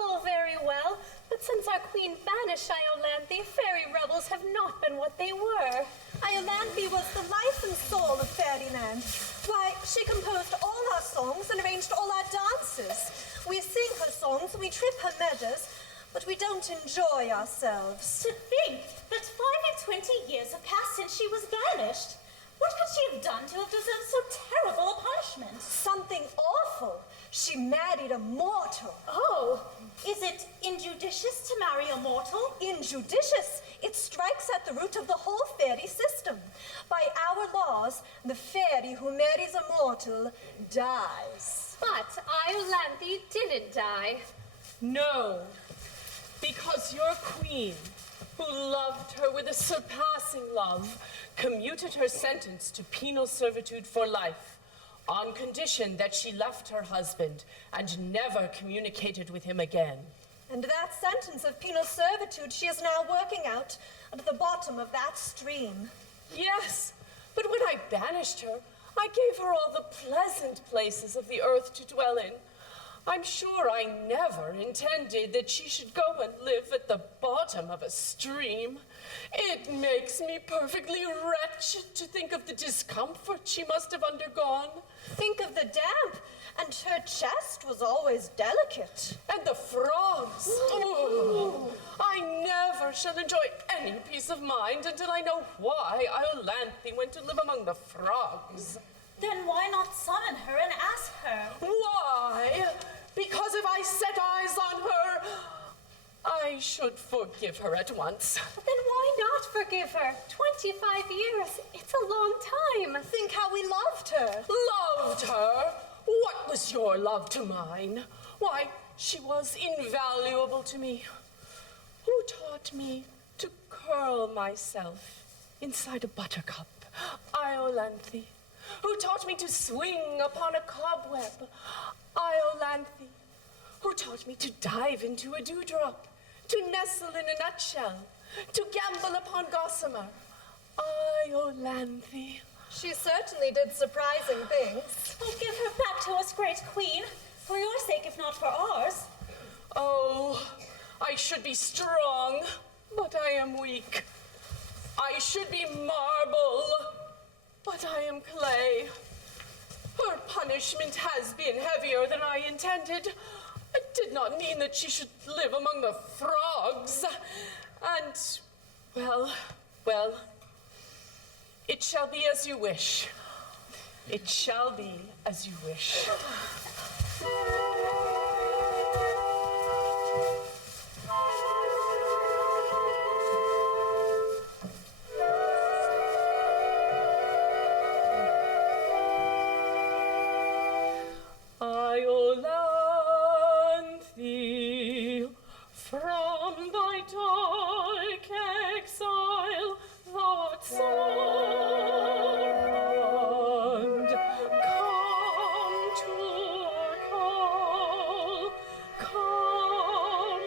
all very well, but since our queen banished Iolanthe, fairy revels have not been what they were. Iolanthe was the life and soul of fairyland. Why, she composed all our songs and arranged all our dances. We sing her songs, we trip her measures, but we don't enjoy ourselves. To think that 25 years have passed since she was banished. What could she have done to have deserved so terrible a punishment? Something awful. She married a mortal. Oh, is it injudicious to marry a mortal? Injudicious? It strikes at the root of the whole fairy system. By our laws, the fairy who marries a mortal dies. But Iolanthe didn't die. No, because your queen, who loved her with a surpassing love, commuted her sentence to penal servitude for life, on condition that she left her husband and never communicated with him again. And that sentence of penal servitude she is now working out at the bottom of that stream. Yes, but when I banished her, I gave her all the pleasant places of the earth to dwell in. I'm sure I never intended that she should go and live at the bottom of a stream. It makes me perfectly wretched to think of the discomfort she must have undergone. Think of the damp, and her chest was always delicate. And the frogs. Oh, I never shall enjoy any peace of mind until I know why Iolanthe went to live among the frogs. Then why not summon her and ask her? Why? Because if I set eyes on her, I should forgive her at once. But then why not forgive her? 25 years, it's a long time. Think how we loved her. Loved her? What was your love to mine? Why, she was invaluable to me. Who taught me to curl myself inside a buttercup? Iolanthe. Who taught me to swing upon a cobweb? Iolanthe. Who taught me to dive into a dewdrop, to nestle in a nutshell, to gamble upon gossamer? Iolanthe. She certainly did surprising things. Oh, give her back to us, great queen, for your sake, if not for ours. Oh, I should be strong, but I am weak. I should be marble, but I am clay. Her punishment has been heavier than I intended. I did not mean that she should live among the frogs. And, well, it shall be as you wish. It shall be as you wish. Iolanthe, from thy dark exile thou'rt summoned. Come to our call, come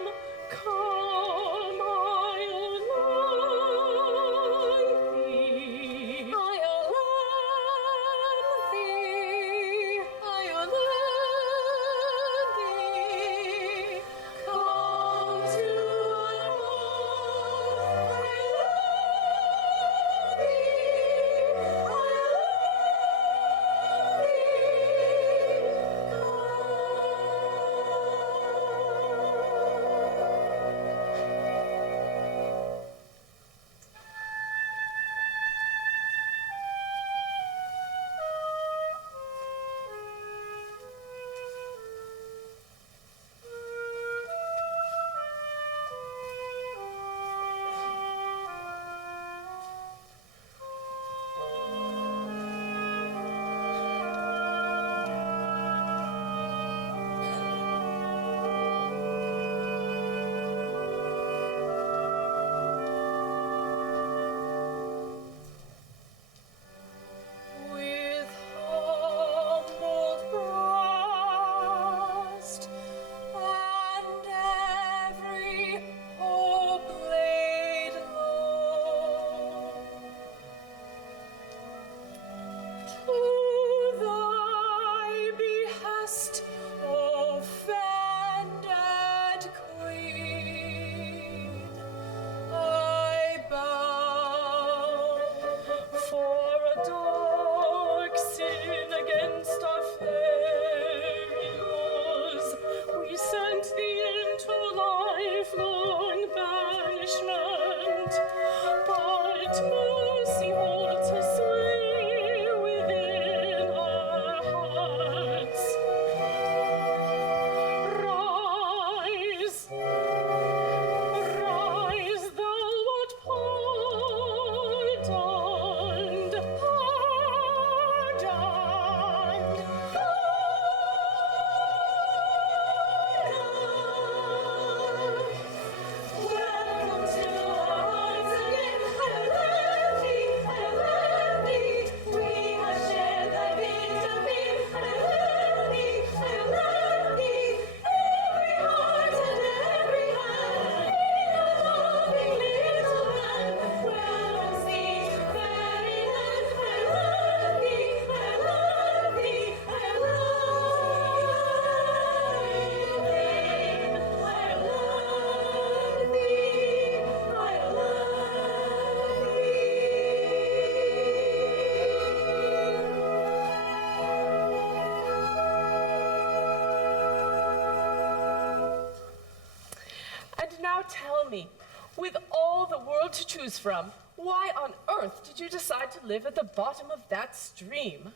And now tell me, with all the world to choose from, why on earth did you decide to live at the bottom of that stream?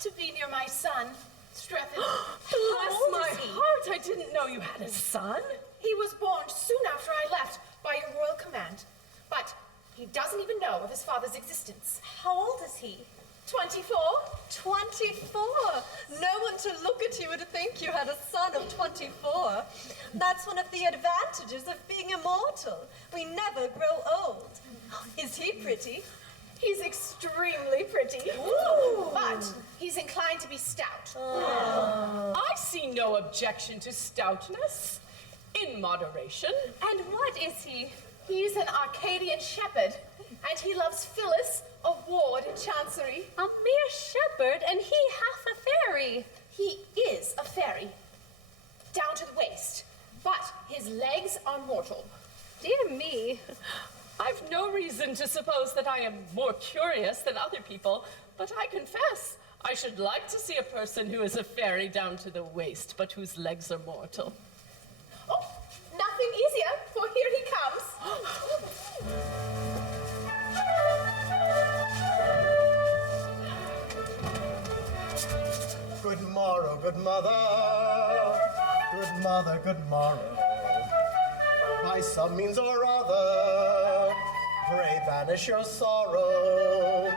To be near my son, Strephon. Bless my heart, I didn't know you had a son. He was born soon after I left by your royal command. But he doesn't even know of his father's existence. How old is he? 24? 24? No one to look at you would think you had a son of 24. That's one of the advantages of being immortal. We never grow old. Is he pretty? He's extremely pretty. Ooh. But he's inclined to be stout. I see no objection to stoutness. In moderation. And what is he? He's an Arcadian shepherd, and he loves Phyllis, a ward in Chancery. A mere shepherd, and he half a fairy. He is a fairy, down to the waist, but his legs are mortal. Dear me. I've no reason to suppose that I am more curious than other people, but I confess I should like to see a person who is a fairy down to the waist, but whose legs are mortal. Oh, nothing easier, for here he comes. Good morrow, good mother. Good mother, good morrow. By some means or other, pray banish your sorrow.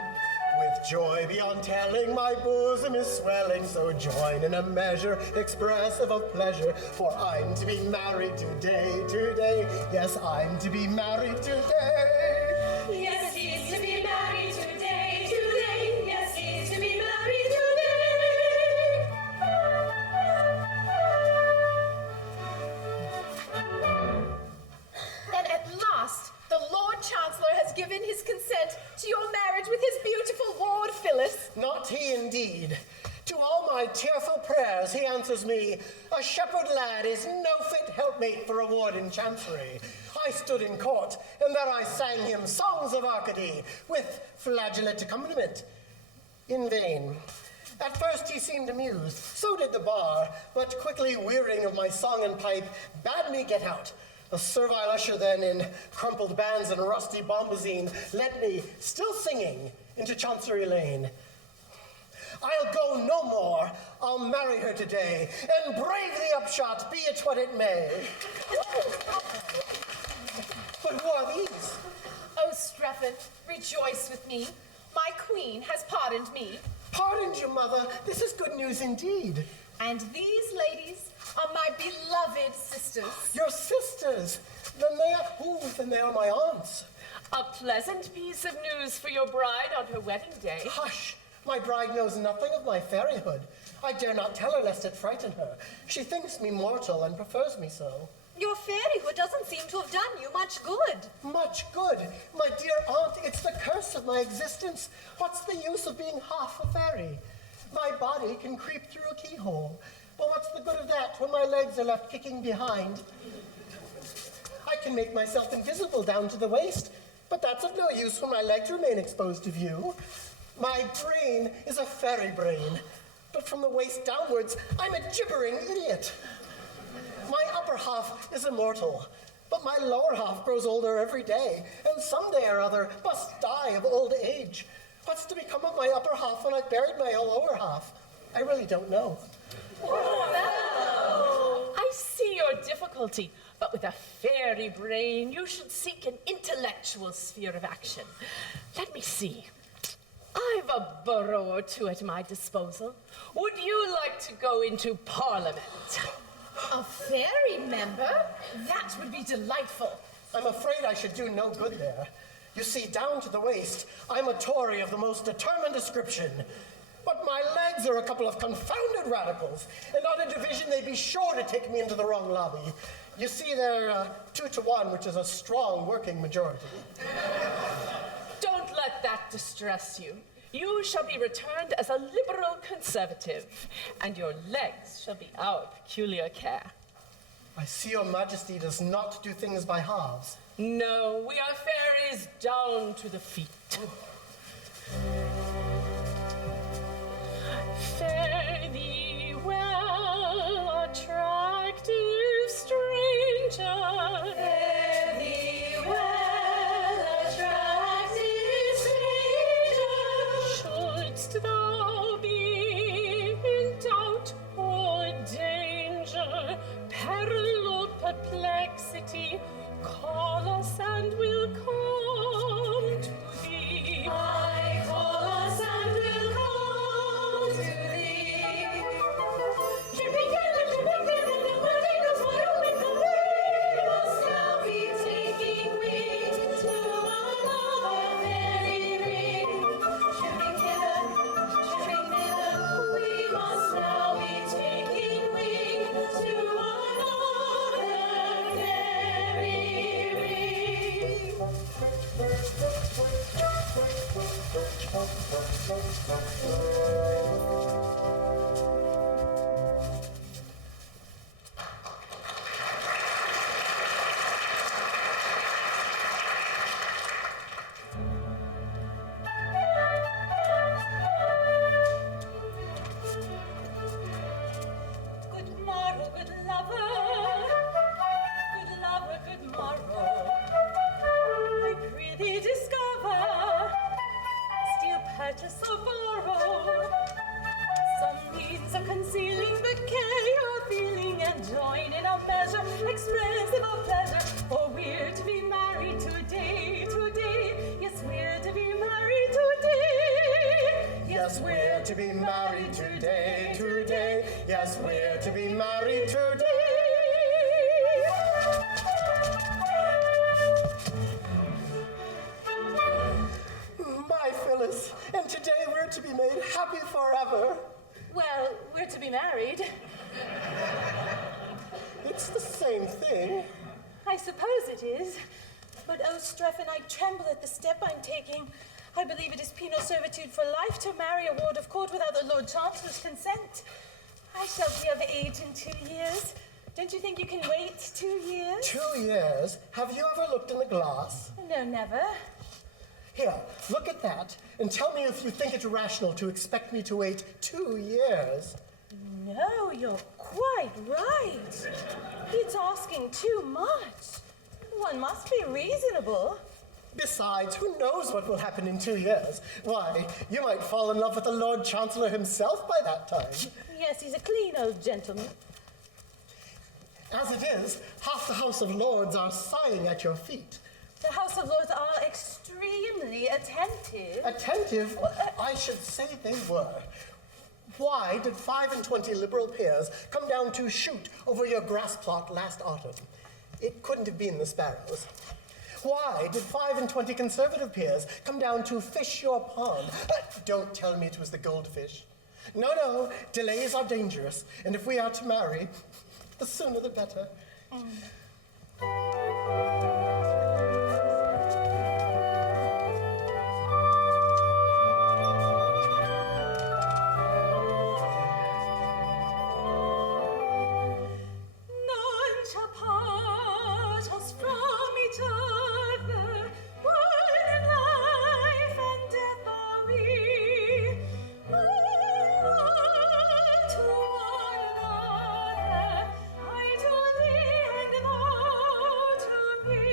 With joy beyond telling, my bosom is swelling, so join in a measure expressive of pleasure, for I'm to be married today. Yes, I'm to be married today. Yes, he's to be married today. Yes, he's to be married today. Then at last, the Lord Chancellor has given his consent to your marriage with his beautiful ward, Phyllis. Not he indeed. To all my tearful prayers he answers me, a shepherd lad is no fit helpmate for a ward in Chancery. I stood in court, and there I sang him songs of Arcady, with flageolet accompaniment. In vain. At first he seemed amused, so did the bar, but quickly wearying of my song and pipe, bade me get out. The servile usher then, in crumpled bands and rusty bombazine, led me, still singing, into Chancery Lane. I'll go no more, I'll marry her today, and brave the upshot, be it what it may. But who are these? Oh, Strephon, rejoice with me. My queen has pardoned me. Pardoned you, mother, this is good news indeed. And these ladies are my beloved sisters. Your sisters? Then they are my aunts. A pleasant piece of news for your bride on her wedding day. Hush! My bride knows nothing of my fairyhood. I dare not tell her lest it frighten her. She thinks me mortal and prefers me so. Your fairyhood doesn't seem to have done you much good. Much good. My dear aunt, it's the curse of my existence. What's the use of being half a fairy? My body can creep through a keyhole. But what's the good of that when my legs are left kicking behind? I can make myself invisible down to the waist, but that's of no use when my legs remain exposed to view. My brain is a fairy brain, but from the waist downwards, I'm a gibbering idiot. My upper half is immortal, but my lower half grows older every day, and someday or other must die of old age. What's to become of my upper half when I've buried my lower half? I really don't know. I see your difficulty, but with a fairy brain, you should seek an intellectual sphere of action. Let me see. I've a borough or two at my disposal. Would you like to go into Parliament? A fairy member? That would be delightful. I'm afraid I should do no good there. You see, down to the waist, I'm a Tory of the most determined description. But my legs are a couple of confounded radicals, and on a division they'd be sure to take me into the wrong lobby. You see, they're 2-1, which is a strong working majority. Don't let that distress you. You shall be returned as a liberal conservative, and your legs shall be our peculiar care. I see your majesty does not do things by halves. No, we are fairies down to the feet. Fare thee well, attractive stranger. perplexity, call us and we'll come to thee. I call us and we'll come to thee. Dripping hither, the windows wide open, the way must now be taking wing to another fairy ring. Dripping hither, we must now be taking wing to another fairy ring. Good morrow, good lover. Good lover, good morrow. I prithee discover, steal, purchase, or borrow some means of concealing the care you're feeling and join in a measure expressive of pleasure. For we're to be married today, today. Yes, we're to be married today. Yes, we're to be married today, today. Yes, we're to be married today. My Phyllis, and today we're to be made happy forever. Well, we're to be married. It's the same thing. I suppose it is. But oh, Strephon, I tremble at the step I'm taking. I believe it is penal servitude for life to marry a ward of court without the Lord Chancellor's consent. I shall be of age in 2 years. Don't you think you can wait 2 years? 2 years? Have you ever looked in the glass? No, never. Here, look at that, and tell me if you think it's rational to expect me to wait 2 years. No, you're quite right. It's asking too much. One must be reasonable. Besides, who knows what will happen in 2 years? Why, you might fall in love with the Lord Chancellor himself by that time. Yes, he's a clean old gentleman. As it is, half the House of Lords are sighing at your feet. The House of Lords are extremely attentive. Attentive? I should say they were. Why did 25 Liberal peers come down to shoot over your grass plot last autumn? It couldn't have been the sparrows. Why did 25 Conservative peers come down to fish your pond? Don't tell me it was the goldfish. No, delays are dangerous, and if we are to marry, the sooner the better. None shall part us from each other. One in life and death are we. To one another, I to thee and thou to me.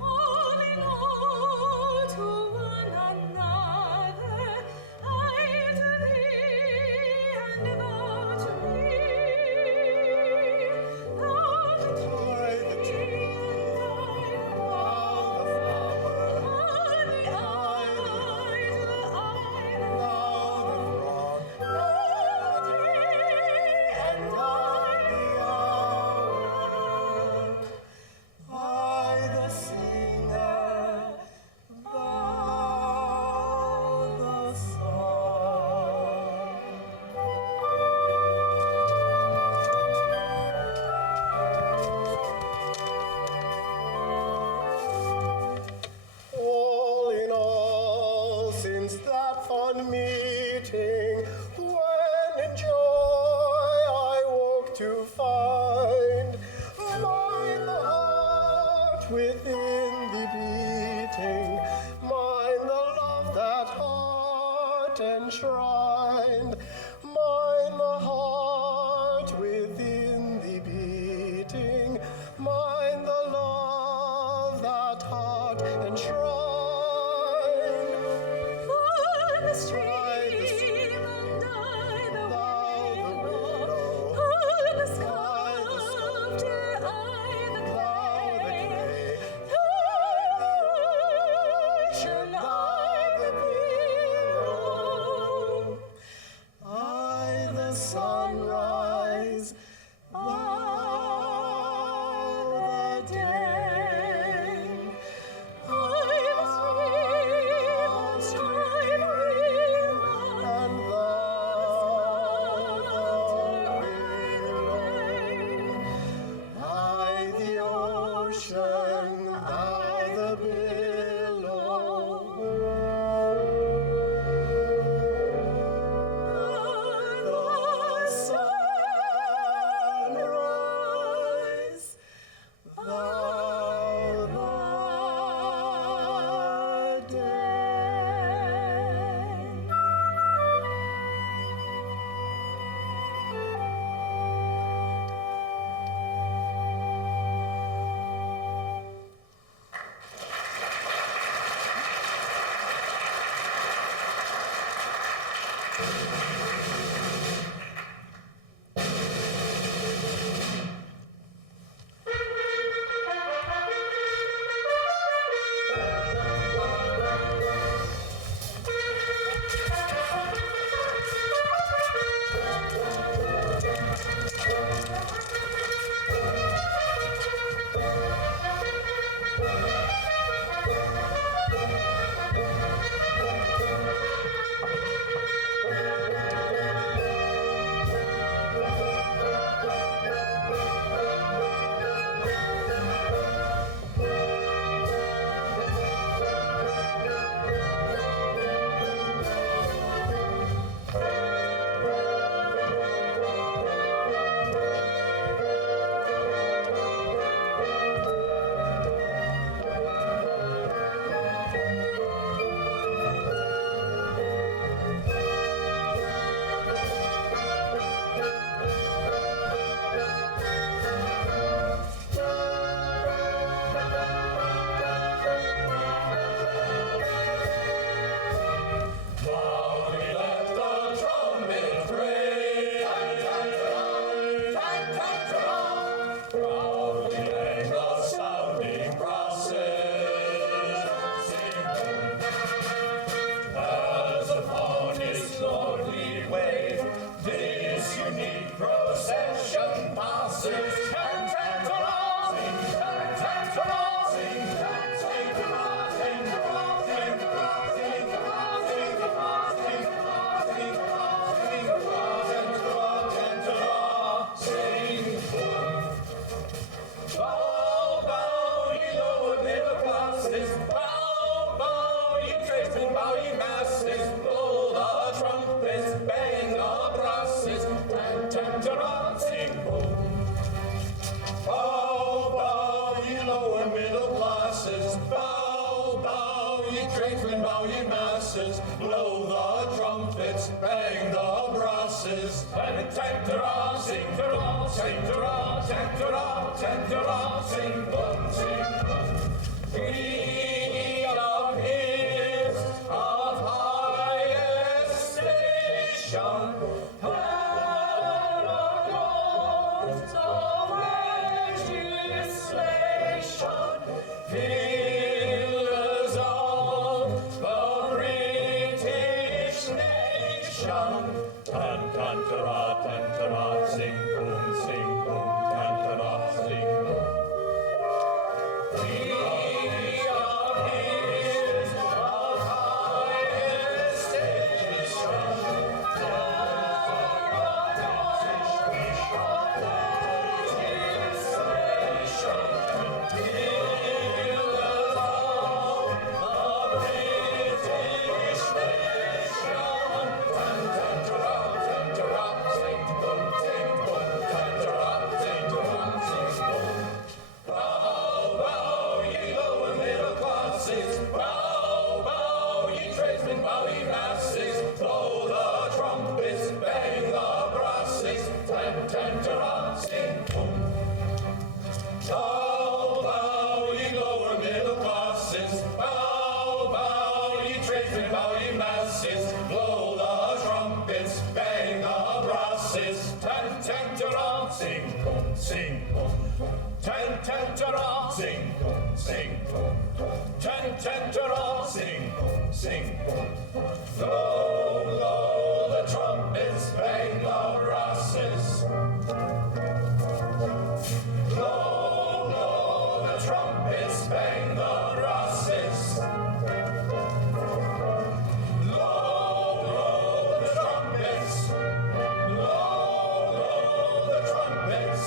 All in all, to one another, I to thee and thou to me. All in all, since that fond meeting, when in joy I woke to find mine the heart within thee beating, mine the love that heart enshrined, mine the heart within thee beating, mine the love that heart enshrined. On the stream and I the willow, on the sculpture masses. Bow, bow, ye tradesmen, bow, ye masses. Blow the trumpets, bang the brasses. And tantara, sing, tara, sing, tara, tantara, tantara, sing, boom, sing, boom. Freedom is of highest station. Paradox of legislation. Pillars of the British nation. Tantara, tantara, sing boom, tantara, sing boom. Tantara, sing, sing, tantara, sing, sing. Blow, blow the trumpets, bang the brasses. Blow, blow the trumpets, bang the brasses. Blow, blow the trumpets. Blow, blow the trumpets.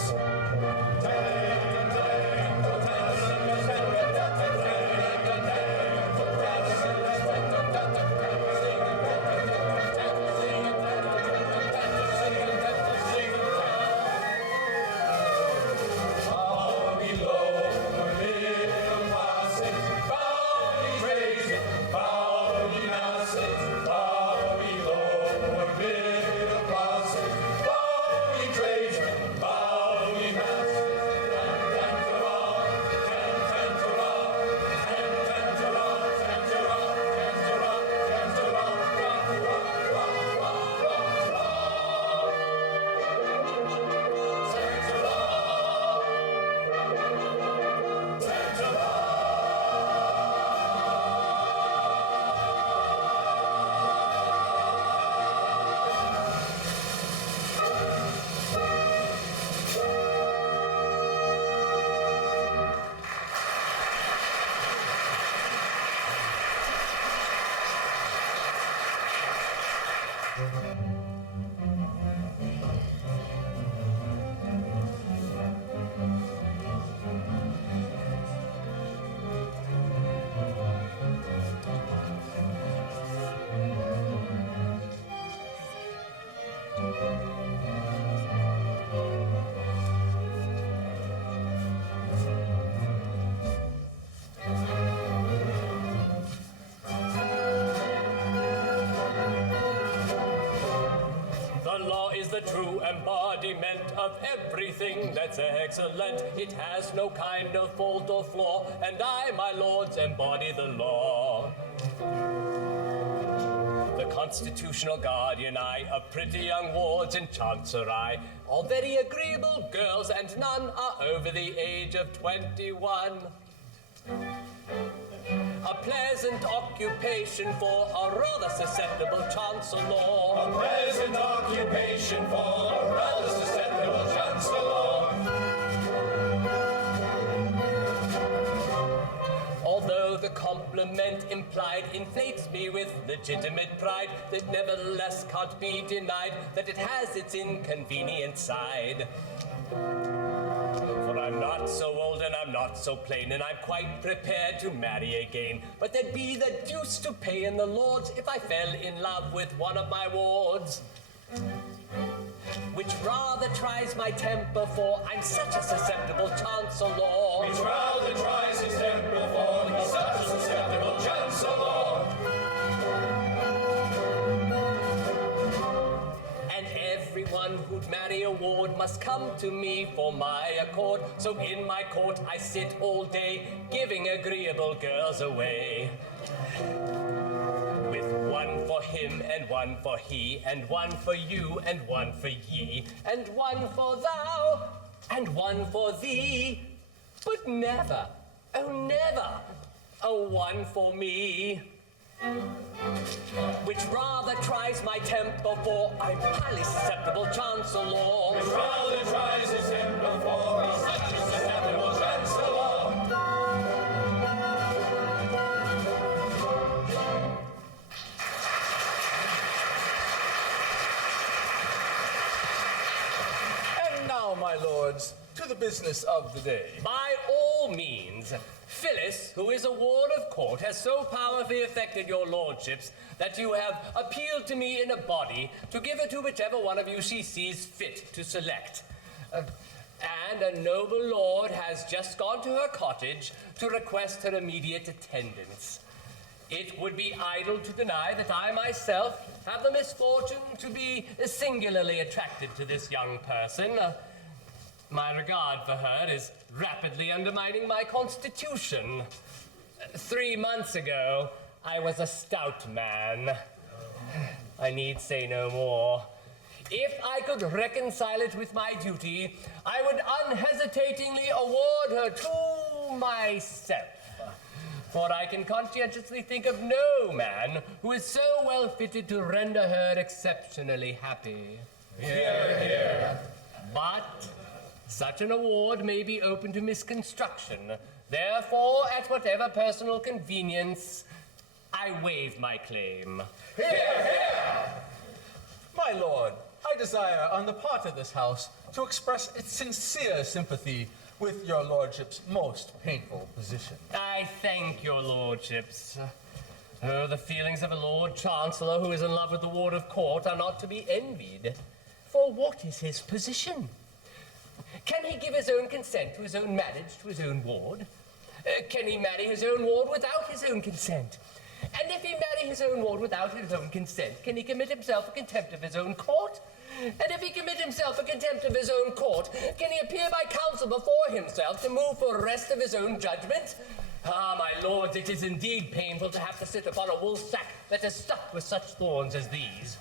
The true embodiment of everything that's excellent. It has no kind of fault or flaw, and I, my lords, embody the law. The constitutional guardian I, of pretty young wards and chancer I, all very agreeable girls, and none are over the age of 21. A pleasant occupation for a rather susceptible chancellor. A pleasant occupation for a rather susceptible chancellor. Although the compliment implied inflates me with legitimate pride, that nevertheless can't be denied that it has its inconvenient side. For I'm not so old and I'm not so plain, and I'm quite prepared to marry again. But there'd be the deuce to pay in the Lords if I fell in love with one of my wards. Which rather tries my temper, for I'm such a susceptible chancellor. Which rather tries his temper, for award must come to me for my accord. So in my court I sit all day, giving agreeable girls away. With one for him, and one for he, and one for you, and one for ye, and one for thou, and one for thee. But never, oh never, a one for me. Which rather tries my temper, for I'm highly susceptible, Chancellor. Which rather tries his temper, for he's such a susceptible Chancellor. And now, my lords, to the business of the day. By all means. Phyllis, who is a ward of court, has so powerfully affected your lordships that you have appealed to me in a body to give her to whichever one of you she sees fit to select. And a noble lord has just gone to her cottage to request her immediate attendance. It would be idle to deny that I myself have the misfortune to be singularly attracted to this young person. My regard for her is rapidly undermining my constitution. 3 months ago, I was a stout man. I need say no more. If I could reconcile it with my duty, I would unhesitatingly award her to myself. For I can conscientiously think of no man who is so well fitted to render her exceptionally happy. Hear, hear. But such an award may be open to misconstruction. Therefore, at whatever personal convenience, I waive my claim. Hear, hear. My lord, I desire, on the part of this house, to express its sincere sympathy with your lordship's most painful position. I thank your lordships. Oh, the feelings of a Lord Chancellor who is in love with the ward of court are not to be envied. For what is his position? Can he give his own consent to his own marriage to his own ward? Can he marry his own ward without his own consent? And if he marry his own ward without his own consent, can he commit himself a contempt of his own court? And if he commit himself a contempt of his own court, can he appear by counsel before himself to move for arrest of his own judgment? Ah, my lords, it is indeed painful to have to sit upon a wool sack that is stuck with such thorns as these.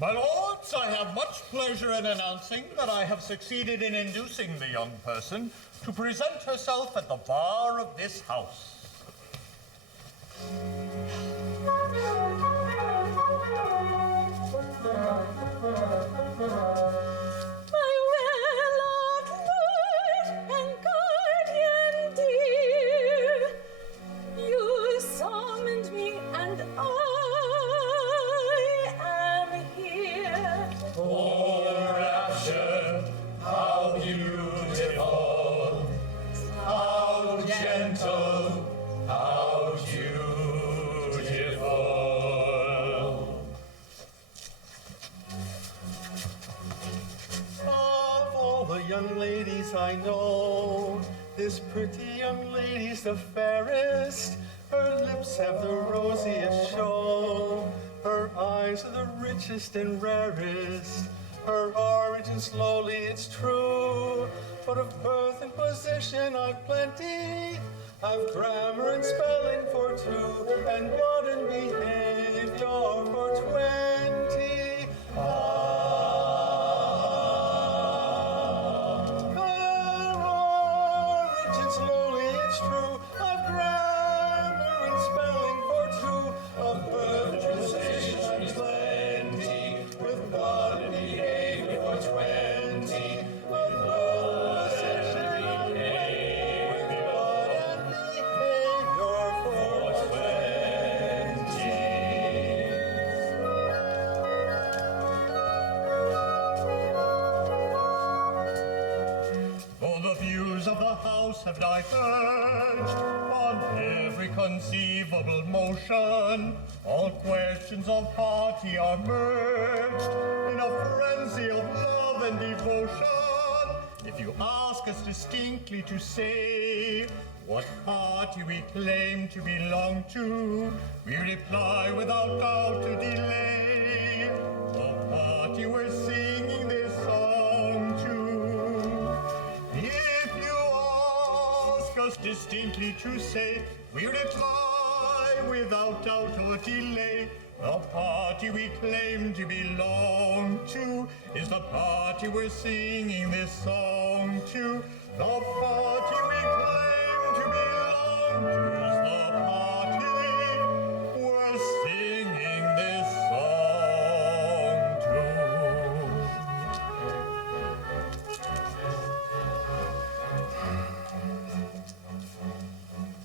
My lords, I have much pleasure in announcing that I have succeeded in inducing the young person to present herself at the bar of this house. My well-loved lord and guardian dear, you summoned me and I am here. Oh, rapture, how beautiful, how gentle, how beautiful. Of all the young ladies I know, this pretty young lady's the fairest. Her lips have the rosiest show. Her eyes are the richest and rarest. Her origin slowly, it's true. But of birth and position I've plenty. I've grammar and spelling for 2, and modern behavior for 20. Her origin slowly, it's true. I've grammar and spelling for 2. Of birth and position plenty, with modern behavior for 20. Of birth position plenty, with modern behavior for 20. For the views of the House have diverged on every conceivable motion. All questions of party are merged in a frenzy of love and devotion. If you ask us distinctly to say what party we claim to belong to, we reply without doubt or delay. The party we're singing distinctly to say, we'll try without doubt or delay. The party we claim to belong to is the party we're singing this song to. The party we claim to belong to is the party we're singing this song to.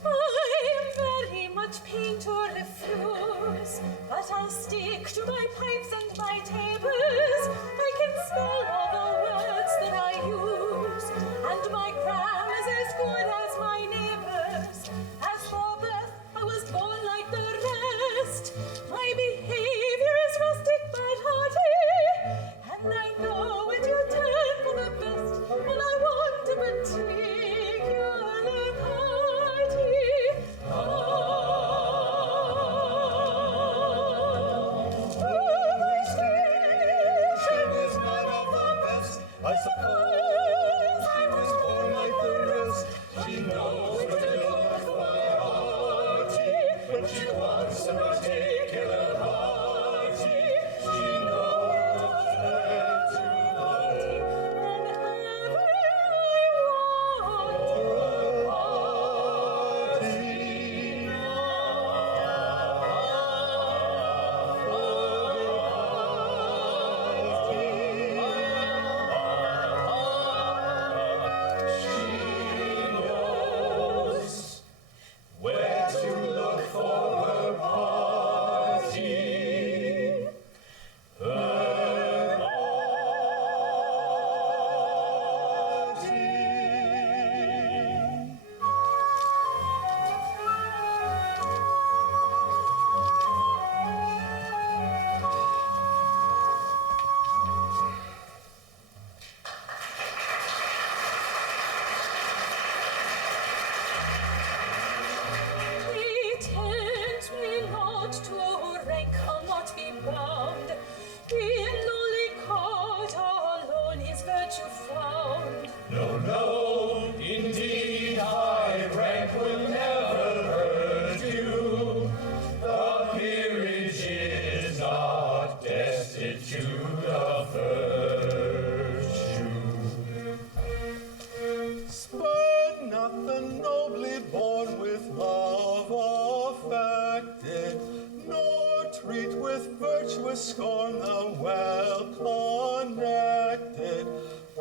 I'm very much pained to refuse, but I'll stick to my pipes and my tables. I can spell all the words that I use, and my crown is as good as my neighbor's. As for birth, I was born like the rest. My behavior is rustic but hearty, and I know it will turn for the best when I want a particular party. I suppose she was born like the rest. She knows what to look for party when she wants a particular party. She knows where to party whenever I want a where to look for her party. Her party. Pretend me not to rank, I'll not be bound. In lowly court alone is virtue found. No, no, indeed, high rank will never hurt you. The peerage is not destitute of virtue. Spurn not the nobly born with love affected, nor treat with virtuous scorn the well connected.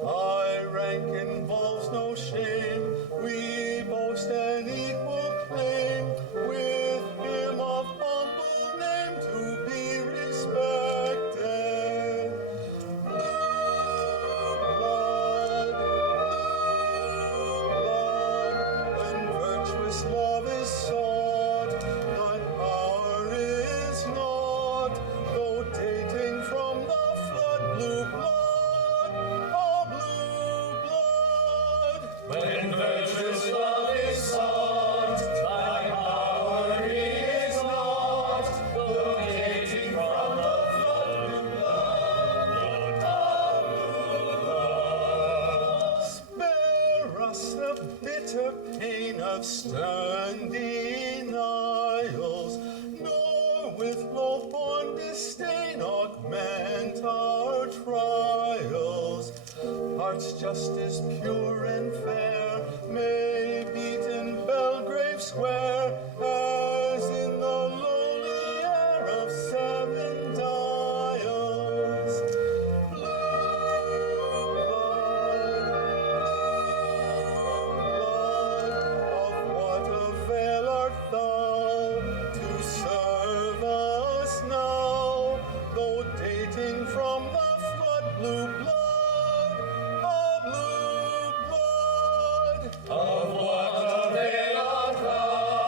High rank involves no shame, we boast an equal claim with him of humble name to be respected. When virtuous love is sought, thy power is naught, though dating from the flood, blue blood, oh blue blood. When virtuous love is sought, thy power is not, though dating from the flood, blood of blood. Spare us the bitter pain of stern denials, nor with low-born disdain augment our trials. Hearts just as pure and fair may beat in Belgrave Square as in the lowly air of Seven Dials. Of what avail art thou to serve us now, though dating from the flood, blue blood, oh blue blood. Of what avail art thou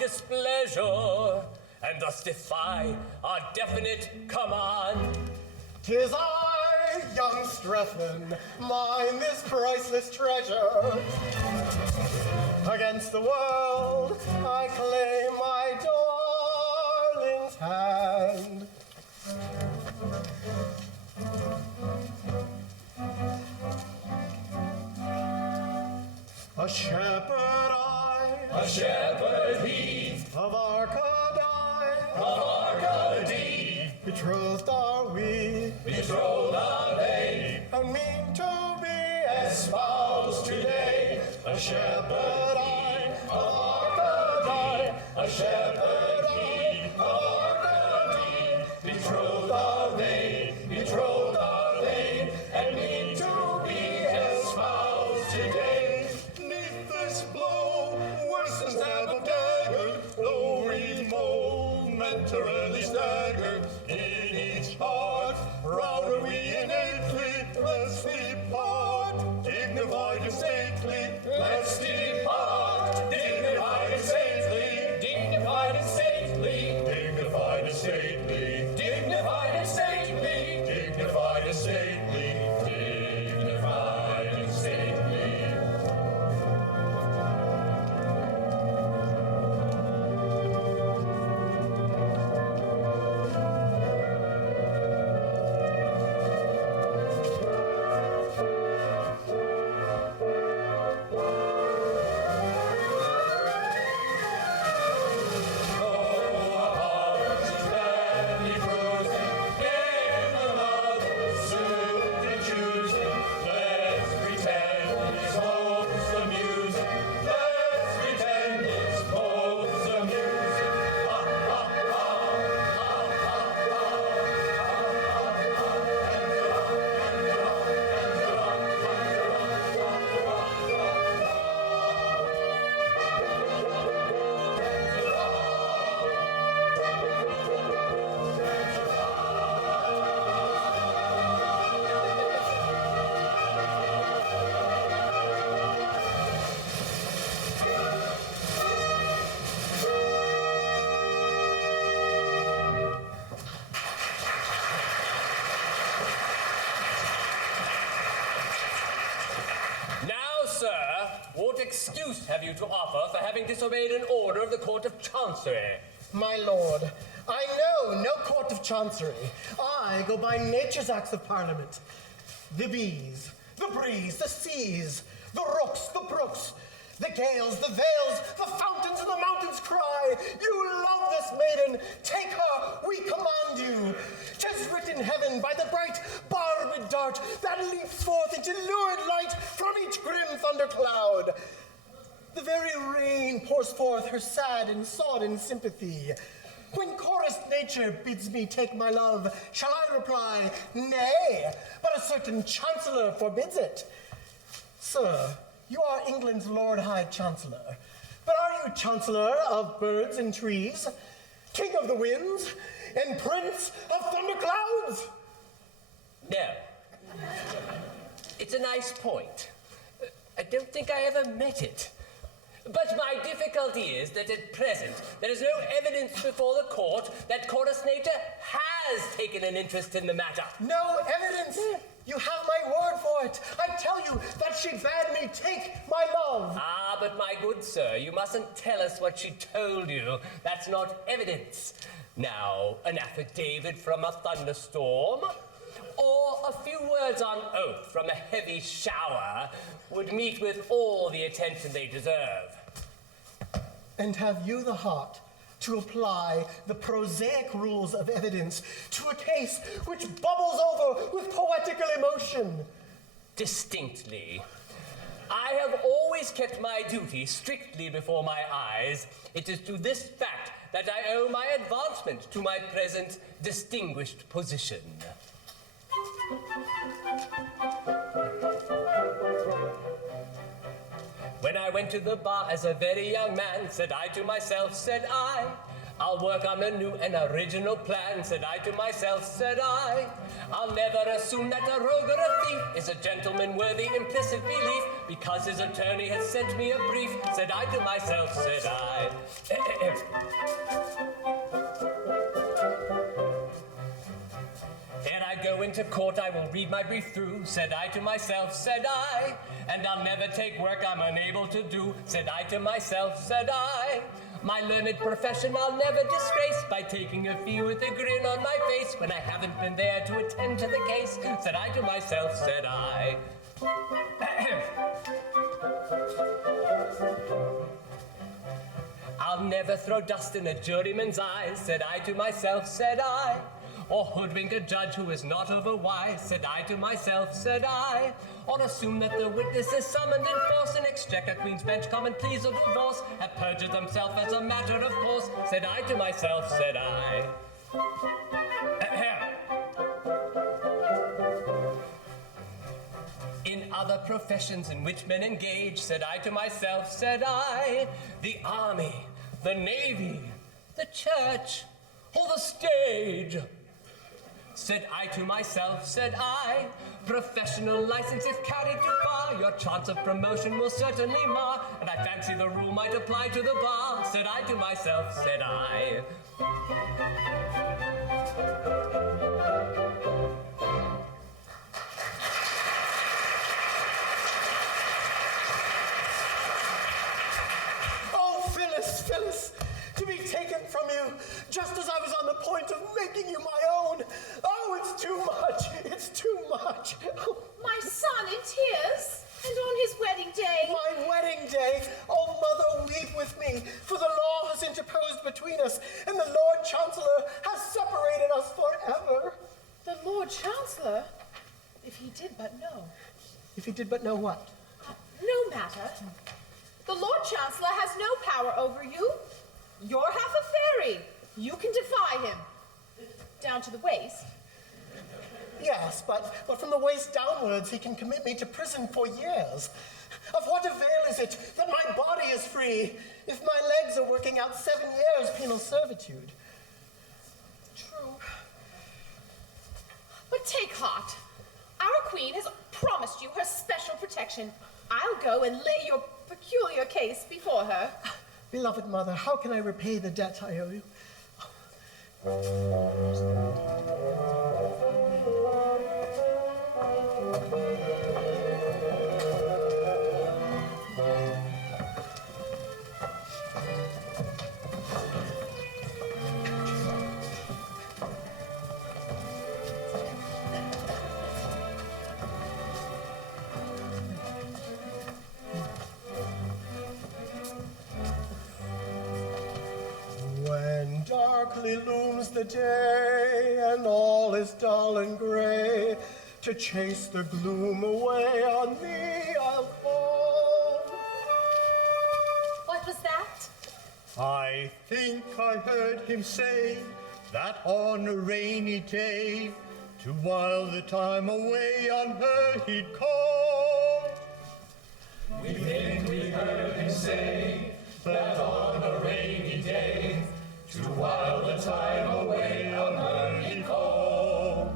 displeasure, and thus defy our definite command. 'Tis I, young Strephon, mine this priceless treasure. Against the world, I claim my darling's hand. A shepherd I, A shepherd he, of Arcady, betrothed are we, betrothed are they, and mean to be espoused today. A shepherd I, Arcady, a shepherd he, Arcady, betrothed are they, and mean to be espoused today. Neath this blow, worse than stab of dagger, though we momentarily stagger, in each heart, proud are we innately, let's depart, dignified and stately, let's depart, dignified and stately, dignified and stately, dignified and stately, dignified and stately, dignified and stately, dignified and stately. Excuse have you to offer for having disobeyed an order of the Court of Chancery? My lord, I know no court of chancery. I go by nature's acts of parliament. The bees, the breeze, the seas, the rooks, the brooks, the gales, the vales, the fountains and the mountains cry, you love this maiden, take her, we command you. 'Tis written in heaven by the bright barbed dart that leaps forth into lurid light from each grim thundercloud. The very rain pours forth her sad and sodden sympathy. When chorus nature bids me take my love, shall I reply, nay, but a certain chancellor forbids it? Sir, you are England's Lord High Chancellor, but are you chancellor of birds and trees, king of the winds, and prince of thunderclouds? No. It's a nice point. I don't think I ever met it. But my difficulty is that at present there is no evidence before the court that chorus nature has taken an interest in the matter. No evidence? You have my word for it. I tell you that she bade me take my love. Ah, but my good sir, you mustn't tell us what she told you. That's not evidence. Now, an affidavit from a thunderstorm, or a few words on oath from a heavy shower would meet with all the attention they deserve. And have you the heart to apply the prosaic rules of evidence to a case which bubbles over with poetical emotion? Distinctly. I have always kept my duty strictly before my eyes. It is to this fact that I owe my advancement to my present distinguished position. When I went to the bar as a very young man, said I to myself, said I, I'll work on a new and original plan, said I to myself, said I. I'll never assume that a rogue or a thief is a gentleman worthy implicit belief, because his attorney has sent me a brief, said I to myself, said I. Ere I go into court, I will read my brief through, said I to myself, said I. And I'll never take work I'm unable to do, said I to myself, said I. My learned profession I'll never disgrace by taking a fee with a grin on my face when I haven't been there to attend to the case, said I to myself, said I. I'll never throw dust in a juryman's eyes, said I to myself, said I. Or hoodwink a judge who is not overwise, said I to myself, said I. Or assume that the witness is summoned in force and exchequer Queen's Bench common pleas or divorce have perjured themselves as a matter of course, said I to myself, said I. In other professions in which men engage, said I to myself, said I, the army, the navy, the church, or the stage. Said I to myself, said I, professional license if carried too far, your chance of promotion will certainly mar, and I fancy the rule might apply to the bar, said I to myself, said I. Oh, Phyllis, Phyllis, to be taken from you just as I was on the point of making you my own. Oh, it's too much. It's too much. Oh, My son in tears, and on his wedding day. my wedding day. Oh, Mother, weep with me, for the law has interposed between us, and the Lord Chancellor has separated us forever. The Lord Chancellor? If he did but know. If he did but know what? No matter. The Lord Chancellor has no power over you. You're half a fairy. You can defy him. Down to the waist. Yes, but from the waist downwards, he can commit me to prison for years. Of what avail is it that my body is free if my legs are working out 7 years penal servitude? True. But take heart. Our queen has promised you her special protection. I'll go and lay your peculiar case before her. Beloved mother, how can I repay the debt I owe you? When darkly looms the day and all is dull and gray, to chase the gloom away on me I'll call. What was that? I think I heard him say that on a rainy day, to while the time away on her he'd call. We think we heard him say that on a rainy day, to while the time away on her he'd call.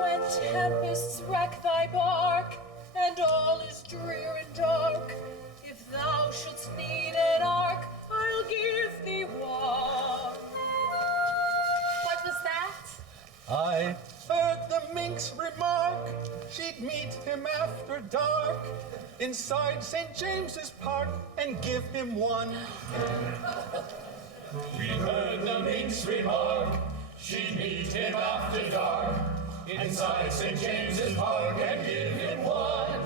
When tempests wreck thy bark, and all is drear and dark, if thou shouldst need an ark, I'll give thee one. What was that? I heard the minx remark she'd meet him after dark inside St. James's Park and give him one. We heard the minx remark she'd meet him after dark inside St. James's Park and give him one.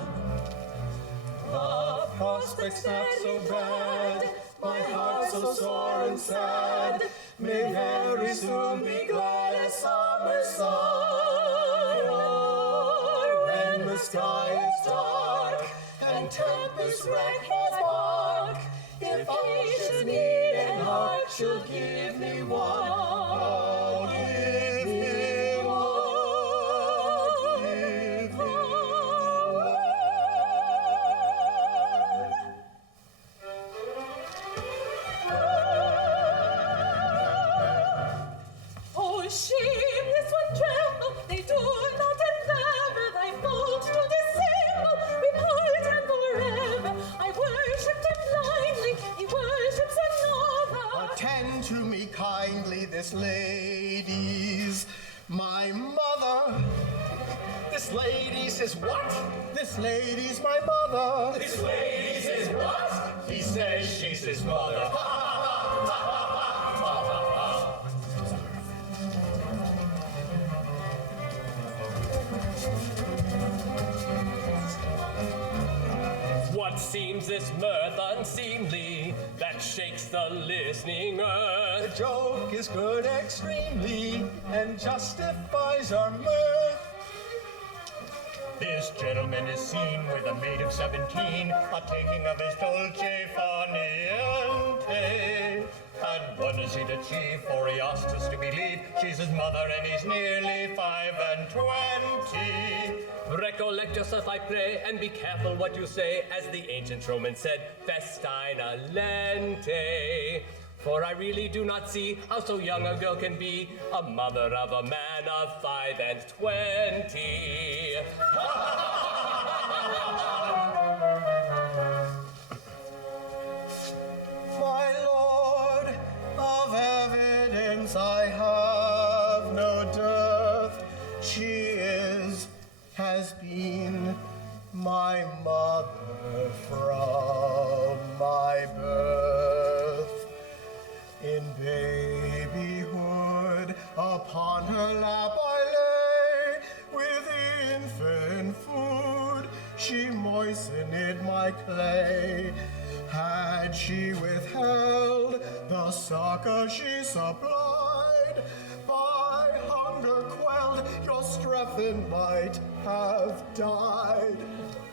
The prospect's not so bad, my heart's so sore and sad. May very soon be glad as summer sun. Or when the sky is dark and tempest wreck his bark, if I should need an ark, she'll give me one. I'll give him one. Give him one. this lady's my mother. This lady's his what? This lady's my mother. This lady's his what? He says she's his mother. What seems this mirth unseemly that shakes the listening earth? The joke is good extremely and justifies our mirth. This gentleman is seen with a maid of 17, a taking of his dolce far niente. And what does it achieve? For he asks us to believe she's his mother and he's nearly 25. Recollect yourself, I pray, and be careful what you say, as the ancient Roman said, festina lente. For I really do not see how so young a girl can be a mother of a man of 25. My lord, of evidence I have no dearth. She has been my mother from my birth. In babyhood, upon her lap I lay, with infant food she moistened my clay. Had she withheld the succor she supplied, by hunger quelled, your Strephon might have died.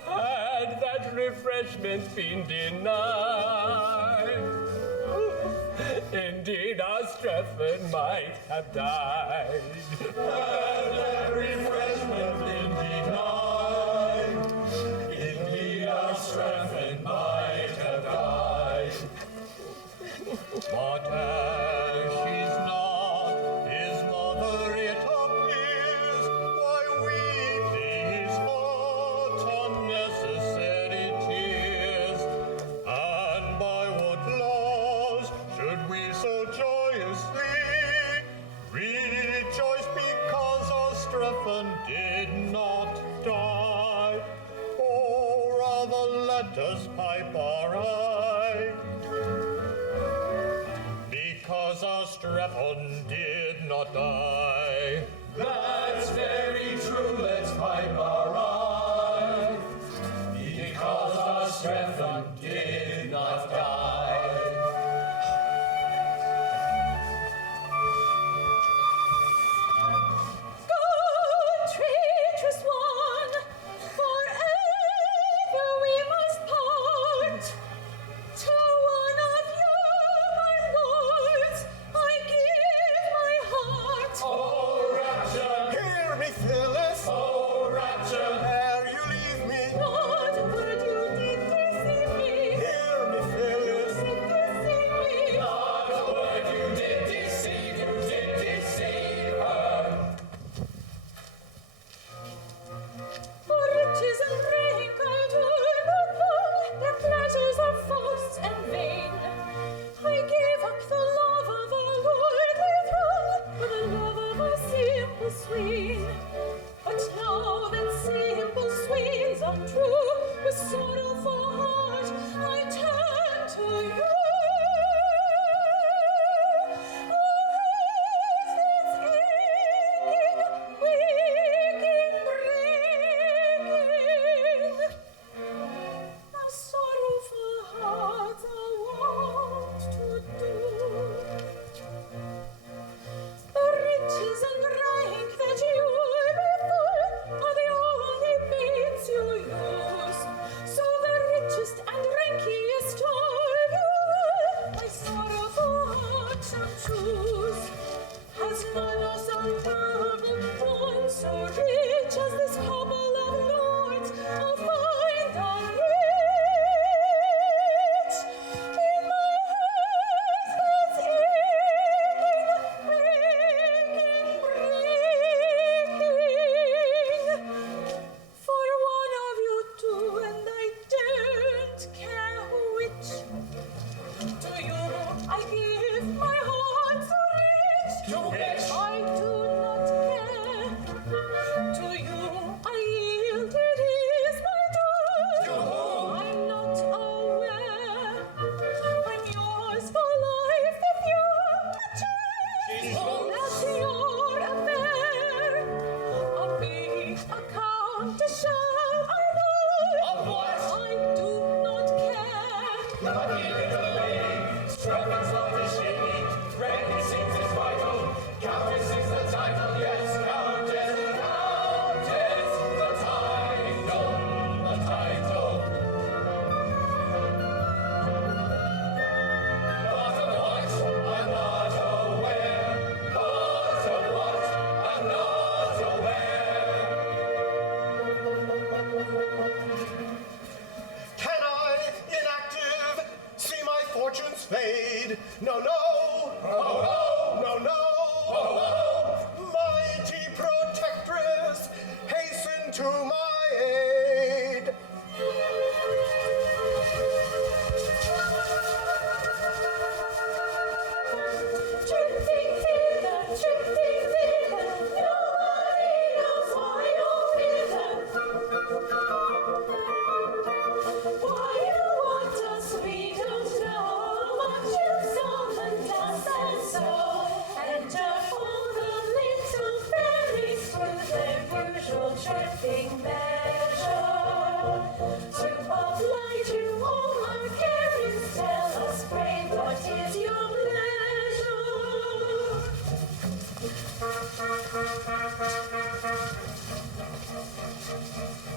Had that refreshment been denied, indeed our Strephon might have died. Had that refreshment been denied, indeed our Strephon might have died. But As she's not his mother, it appears, why weep these hot unnecessary tears? And by what laws should we so joyously rejoice because our Strephon did not die? Or rather, let us pipe our eye, because our Strephon did not die. that's very true, let's pipe our eye, because our Strephon did not die. Good traitress one, forever we must part. To one of you, my lords, I give my heart. Oh, rapture! Hear me, Phyllis, Oh, rapture! ere you leave me. Not that you did deceive Strephon's life is shady. Randy sings his vital. Countess sings the title. Yes, Countess, Countess, the title, the title. But of what I'm not aware. But of what I'm not aware. Can I, inactive, see my fortunes fade? No, no. Oh, No, no. Mighty protectress, hasten to my aid. Tripping thither, nobody knows why or whither. Why you want us, we don't know. What you summoned us and so. Enter all the little fairies through their usual tripping measure. To oblige you all our carries, tell us, pray, what is your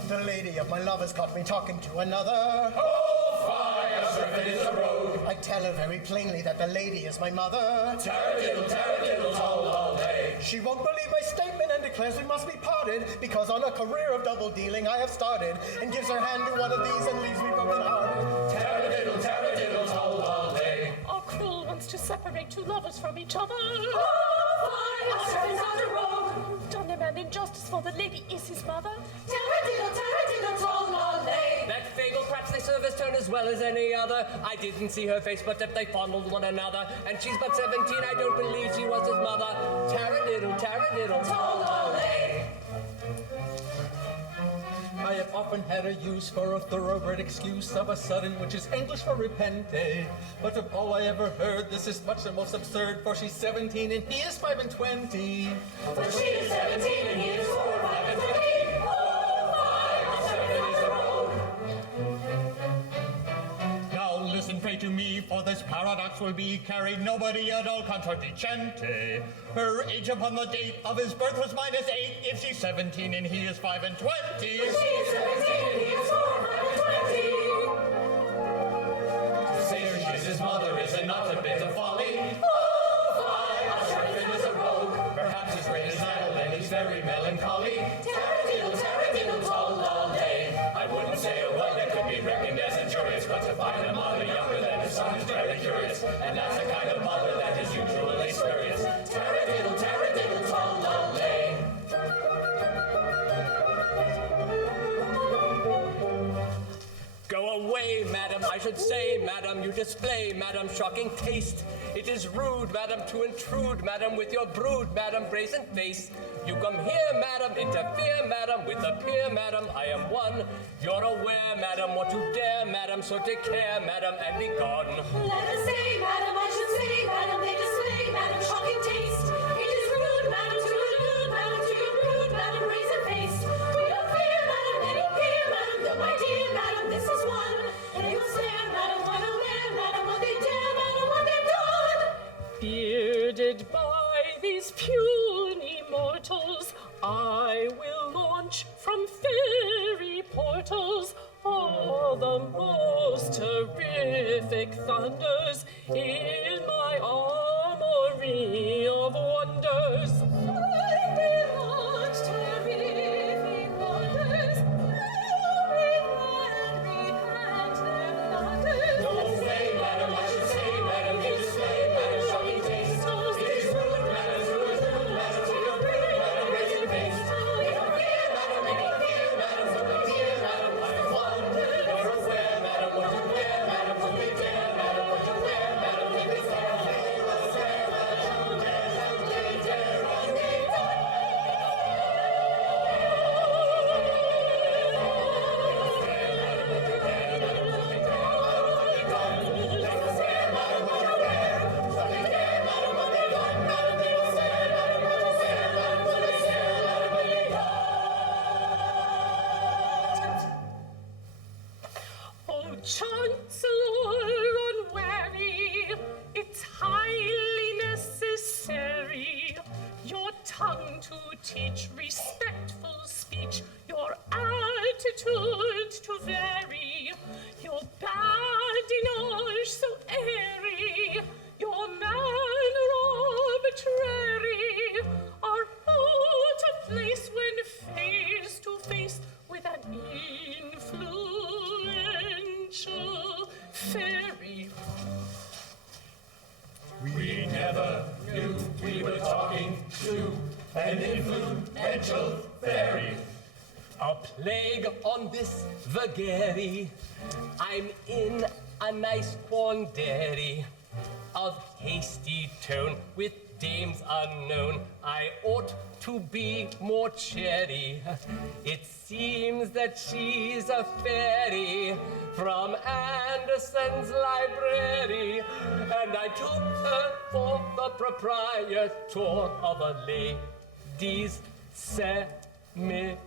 The lady of my love has caught me talking to another. oh, fire, serpent is a rogue. I tell her very plainly that the lady is my mother. Taradiddle, Tolloller. She won't believe my statement and declares we must be parted because on a career of double dealing I have started, and gives her hand to one of these and leaves me broken hearted. Taradiddle, Tolloller. Our cruel wants to separate two lovers from each other. fire, serpent's on the road. Done him an injustice, for the lady is his mother. Taradiddle, Tolloller. That fable perhaps they serve as turn as well as any other. I didn't see her face, but if they fondled one another, and she's but 17, I don't believe she was his mother. Taradiddle, Tolloller. I have often had a use for a thoroughbred excuse of a sudden, which is English for repente. But of all I ever heard, this is much the most absurd, for she's 17 and he is 5 and 20. For she is 17 and he is 4, 5 and 20. Oh, fire, serpent is a rogue. Now listen, pray to me, for this paradox will be carried nobody at all contradicente. Her age upon the date of his birth was -8, if she's 17 and he is 5 and 20. For she is 17 and he is 4, 5 and 20. To say she's his mother is not a bit of folly. Oh, fire, serpent is a rogue. Perhaps his great is idle and he's very melancholy. Taradiddle, Tolloller. I wouldn't say a word that could be reckoned as injurious, but to find a mother younger than his son is very curious, and that's the kind of mother that is usually spurious. Taradiddle, Tolloller. Go away, madam, I should say, madam, you display, madam, shocking taste. It is rude, madam, to intrude, madam, with your brood, madam, brazen face. You come here, madam, interfere, madam, with a peer, madam, I am one. You're aware, madam, what you dare, madam, so take care, madam, and be gone. Let us say, madam, I should say, madam, they display, madam, shocking taste. It is rude, madam, to allude, madam, to your brood, madam, brazen face. We don't fear, madam, any peer, madam, though my dear, madam, this is one. They will stare, madam, wide aware, madam, what they dare, madam, what they've done. Bearded by these puny mortals, I will launch from fairy portals all the most terrific thunders in my armory of wonders. I will launch terrific wonders, and repent their blunders. Go away, madam, I should say, madam, you display, madam, shocking taste. It is rude, madam, to your brood, madam, brazen face. We don't fear, madam, any fear, madam, what they dear, madam, I am one. You're aware, madam, what you wear, madam, what they dare, madam, what you wear, madam, what they dare, they will dare, madam, dare, and they dare, and they dare. an influential fairy. A plague on this vagary. I'm in a nice quandary of hasty tone with dames unknown. I ought to be more chary. It seems that she's a fairy from Anderson's library, and I took her for the proprietor of a ladies' seminary.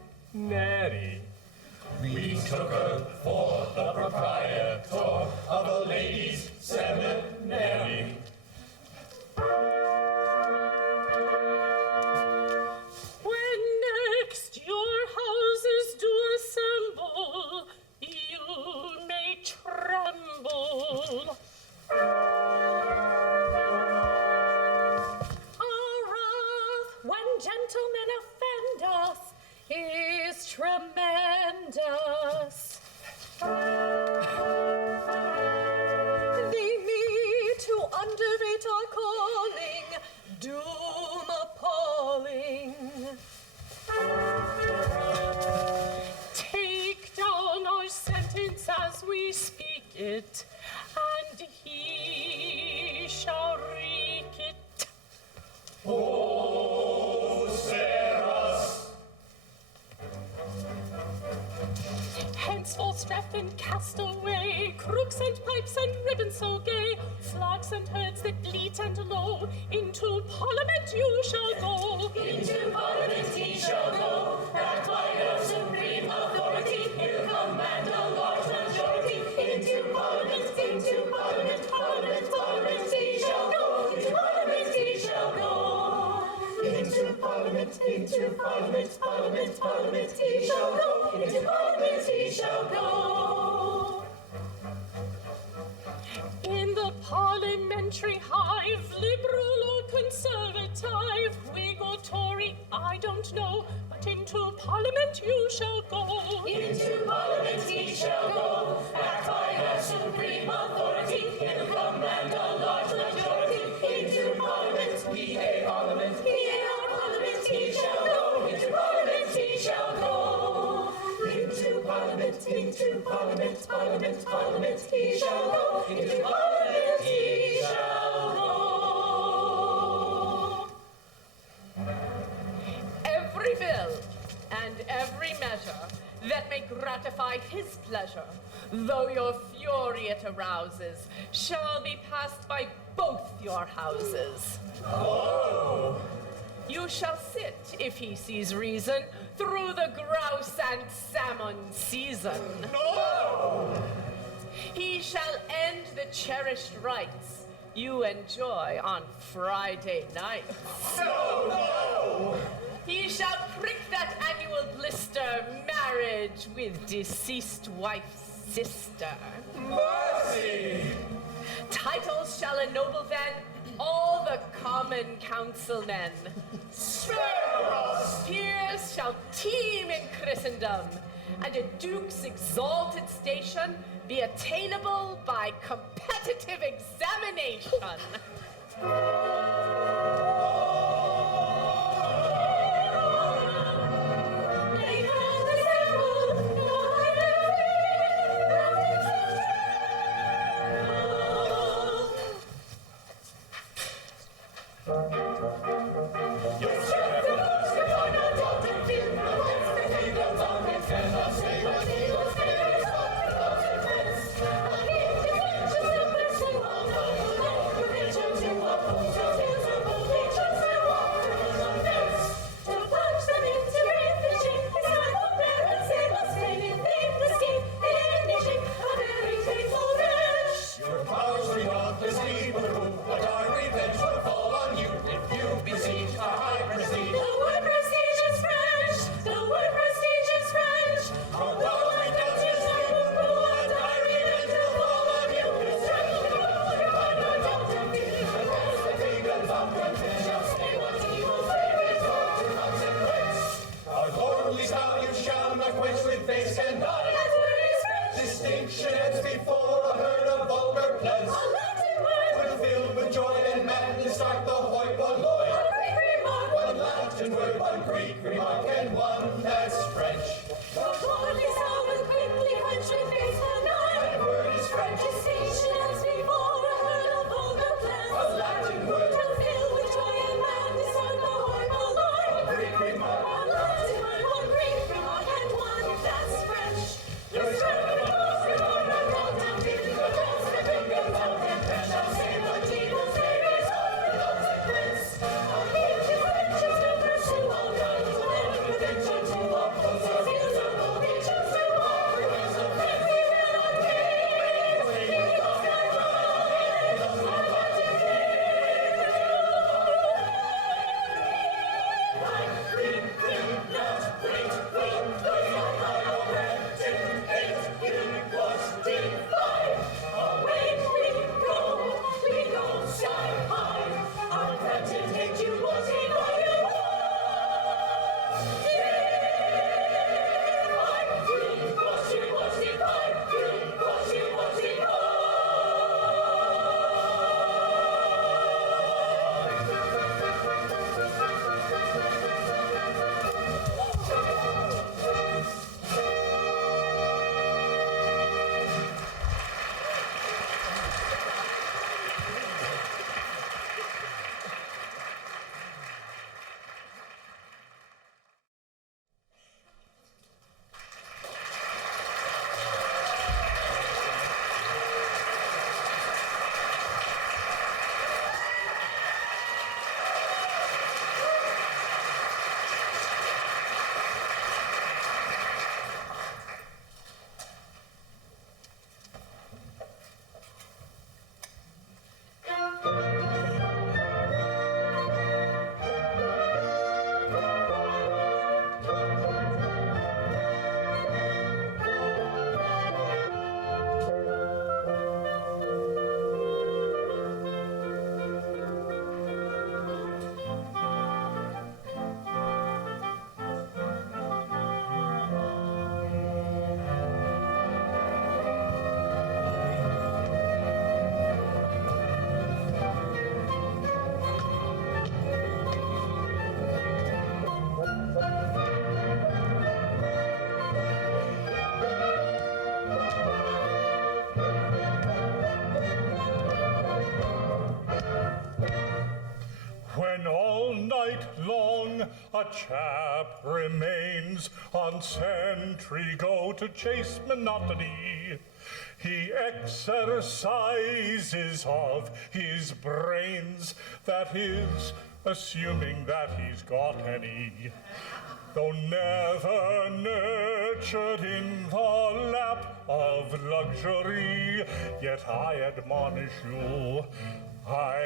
We took her for the proprietor of a ladies' seminary. When next your houses do assemble, you may tremble. Our wrath, when gentlemen offend us, is tremendous. They need to underrate our calling, doom appalling. Take down our sentence as we speak it, and he shall wreak it. Oh, spare us! Henceforth Strephon cast away, crooks and pipes and ribbons so gay, flocks and herds that bleat and low, into Parliament you shall go. Into Parliament he shall go, backed by your supreme authority, he'll command a large majority. Into Parliament, Parliament, Parliament he shall go. Into Parliament he shall go. Into Parliament, Parliament, Parliament he shall go. Into Parliament he shall go. In the parliamentary hive, liberal or conservative, Whig or Tory, I don't know, but into Parliament you shall go. Into Parliament he shall go, backed by your supreme authority, he'll command a large majority. Into Parliament, P.A. Parliament, P.A. Parliament he shall go. Into Parliament he shall go. Into Parliament, Parliament, Parliament he shall go. Into Parliament he shall go. Every bill and every measure that may gratify his pleasure, though your fury it arouses, shall be passed by both your houses. Oh! You shall sit, if he sees reason, through the grouse and salmon season. No! He shall end the cherished rites you enjoy on Friday nights. No! He shall prick that annual blister, marriage with deceased wife's sister. Mercy! Titles shall ennoble then all the common councilmen. Spare us! Peers shall teem in Christendom, and a duke's exalted station be attainable by competitive examination. Thank you. one Greek remark, and one that's French. The word is out and quickly country face the night. And the word is French. To see she has before heard of vulgar plans. A Latin word. To fill with joy and madness and the horrible line. One Greek remark. One Latin word, one Greek remark, and one that's French. There's When all night long a chap remains on sentry go to chase monotony, he exercises of his brains, that is, assuming that he's got any. Though never nurtured in the lap of luxury, yet I admonish you, I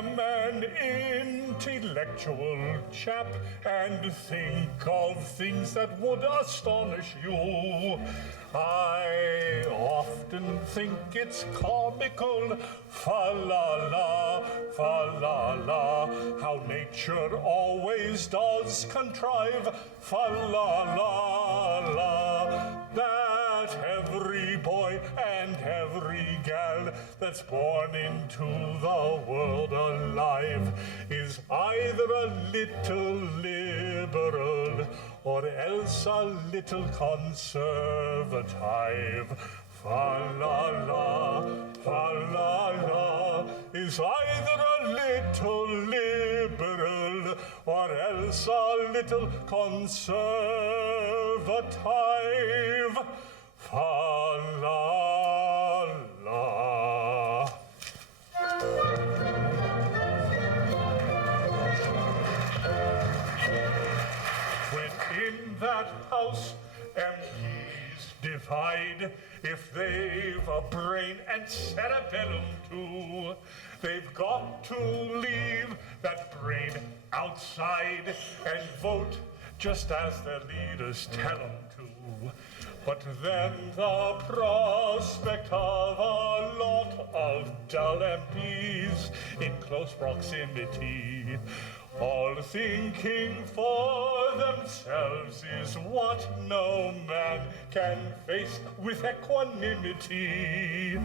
am an intellectual chap, and think of things that would astonish you. I often think it's comical, fa-la-la, how nature always does contrive, fa-la-la-la, that every boy and every gal that's born into the world alive is either a little liberal or else a little conservative. Fa-la-la, is either a little liberal or else a little conservative. Fa-la-la. When in that house MPs divide, if they've a brain and cerebellum too, they've got to leave that brain outside and vote just as their leaders tell them to. But then the prospect of a lot of dull MPs in close proximity, all thinking for themselves, is what no man can face with equanimity.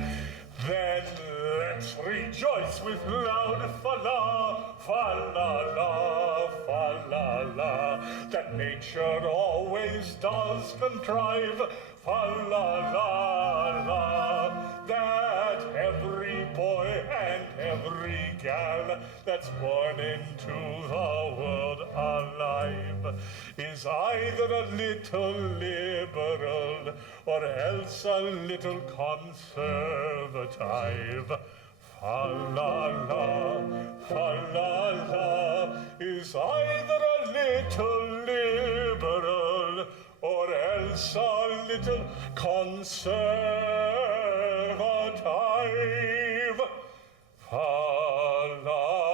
Then let's rejoice with loud fa-la, fa-la-la, fa-la-la, that nature always does contrive, fa-la-la-la, that every boy and every gal that's born into the world alive is either a little liberal or else a little conservative. Fa-la-la, fa-la-la, is either a little liberal or else a little conservative. Fa-la-la.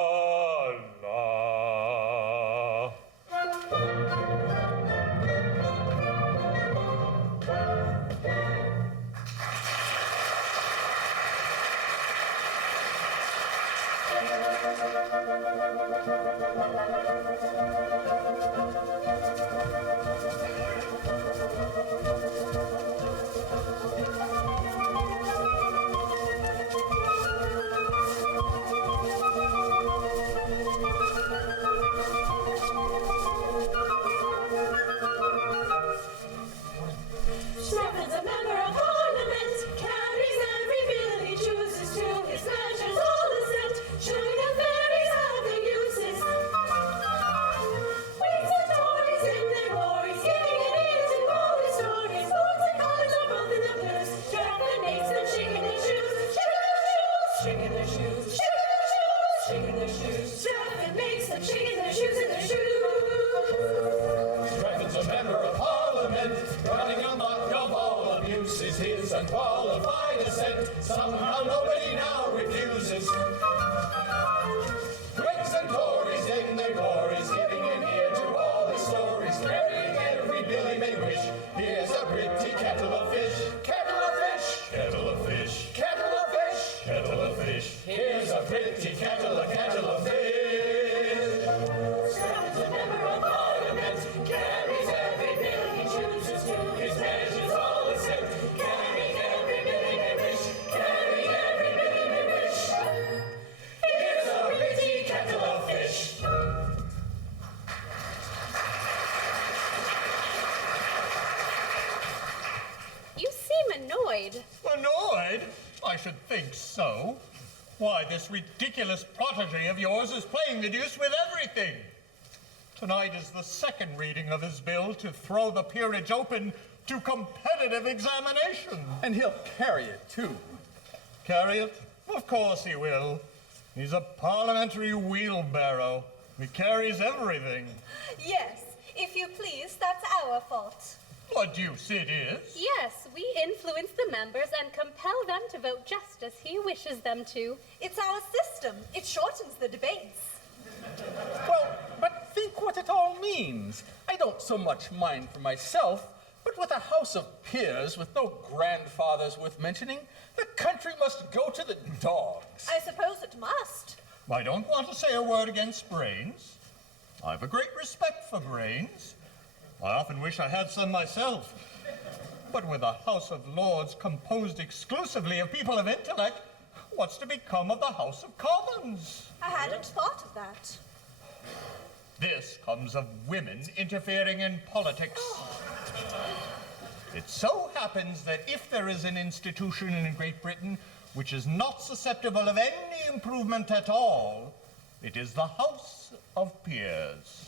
Streppon's a member of Parliament, carries every bill he chooses to his measures all assent, showing that fairies have their uses. Whigs and Tories in their glories, giving an ear to all his stories. Lords and commons are both in the blues. Strephon makes them shake in their shoes, shake in their shoes, shake in their shoes, shake in their shoes. Strephon makes them shake in their shoes in their shoes. Streppon's a member of Parliament, running amok of all abuses, his unqualified assent. Somehow nobody now refuses. Whigs and Tories in their glories, giving an ear to all his stories, carrying every bill he may wish. Here's a pretty kettle of fish, kettle of fish, kettle of fish, kettle of fish, kettle of fish. Here's a pretty kettle of fish. Streppon's a member of Parliament, carries every bill he chooses to his measures all assent, carrying every bill he may wish, carrying every bill he may wish. Here's a pretty kettle of fish. You seem annoyed. Annoyed? I should think so. Why, this ridiculous protege of yours is playing the deuce with everything. Tonight is the second reading of his bill to throw the peerage open to competitive examination. And he'll carry it, too. Carry it? Of course he will. He's a parliamentary wheelbarrow. He carries everything. Yes, if you please, that's our fault. What deuce it is? Yes, we influence the members and compel them to vote just as he wishes them to. It's our system. It shortens the debates. Well, but think what it all means. I don't so much mind for myself, but with a house of peers with no grandfathers worth mentioning, the country must go to the dogs. I suppose it must. I don't want to say a word against brains. I've a great respect for brains. I often wish I had some myself. But with a House of Lords composed exclusively of people of intellect, what's to become of the House of Commons? I hadn't thought of that. This comes of women interfering in politics. It so happens that if there is an institution in Great Britain which is not susceptible of any improvement at all, it is the House of Peers.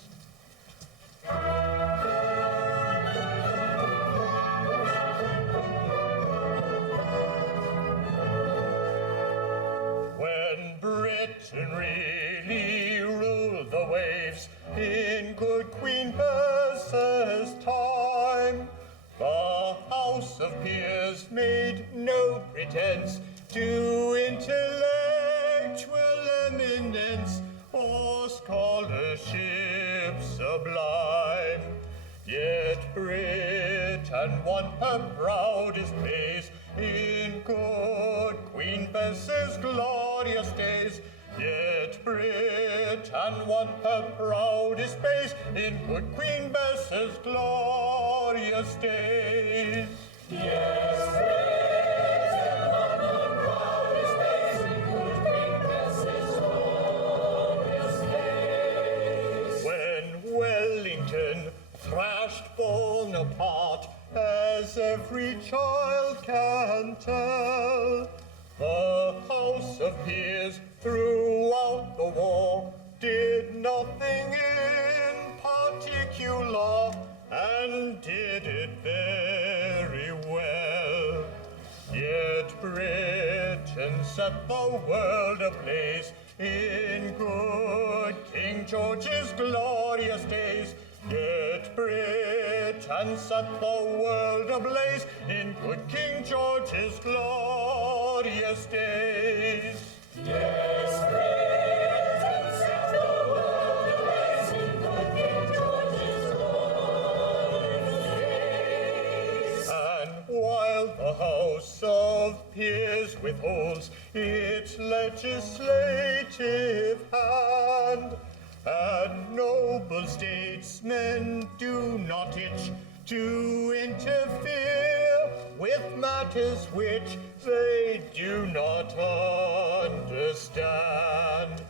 When Britain really ruled the waves in good Queen Bess's time, the House of Peers made no pretense to intellectual eminence or scholarship sublime. Yet Britain won her proudest place in good Queen Bess's glorious days. Yet Britain won her proudest place in good Queen Bess's glorious days. Yes, Britain won her proudest every child can tell. The House of Peers throughout the war did nothing in particular, and did it very well. Yet Britain set the world ablaze in good King George's glorious days. Yet Britain set the world ablaze in good King George's glorious days. Yes, Britain set the world ablaze in good King George's glorious days. And while the House of Peers withholds its legislative hand, and noble statesmen do not itch to interfere with matters which they do not understand.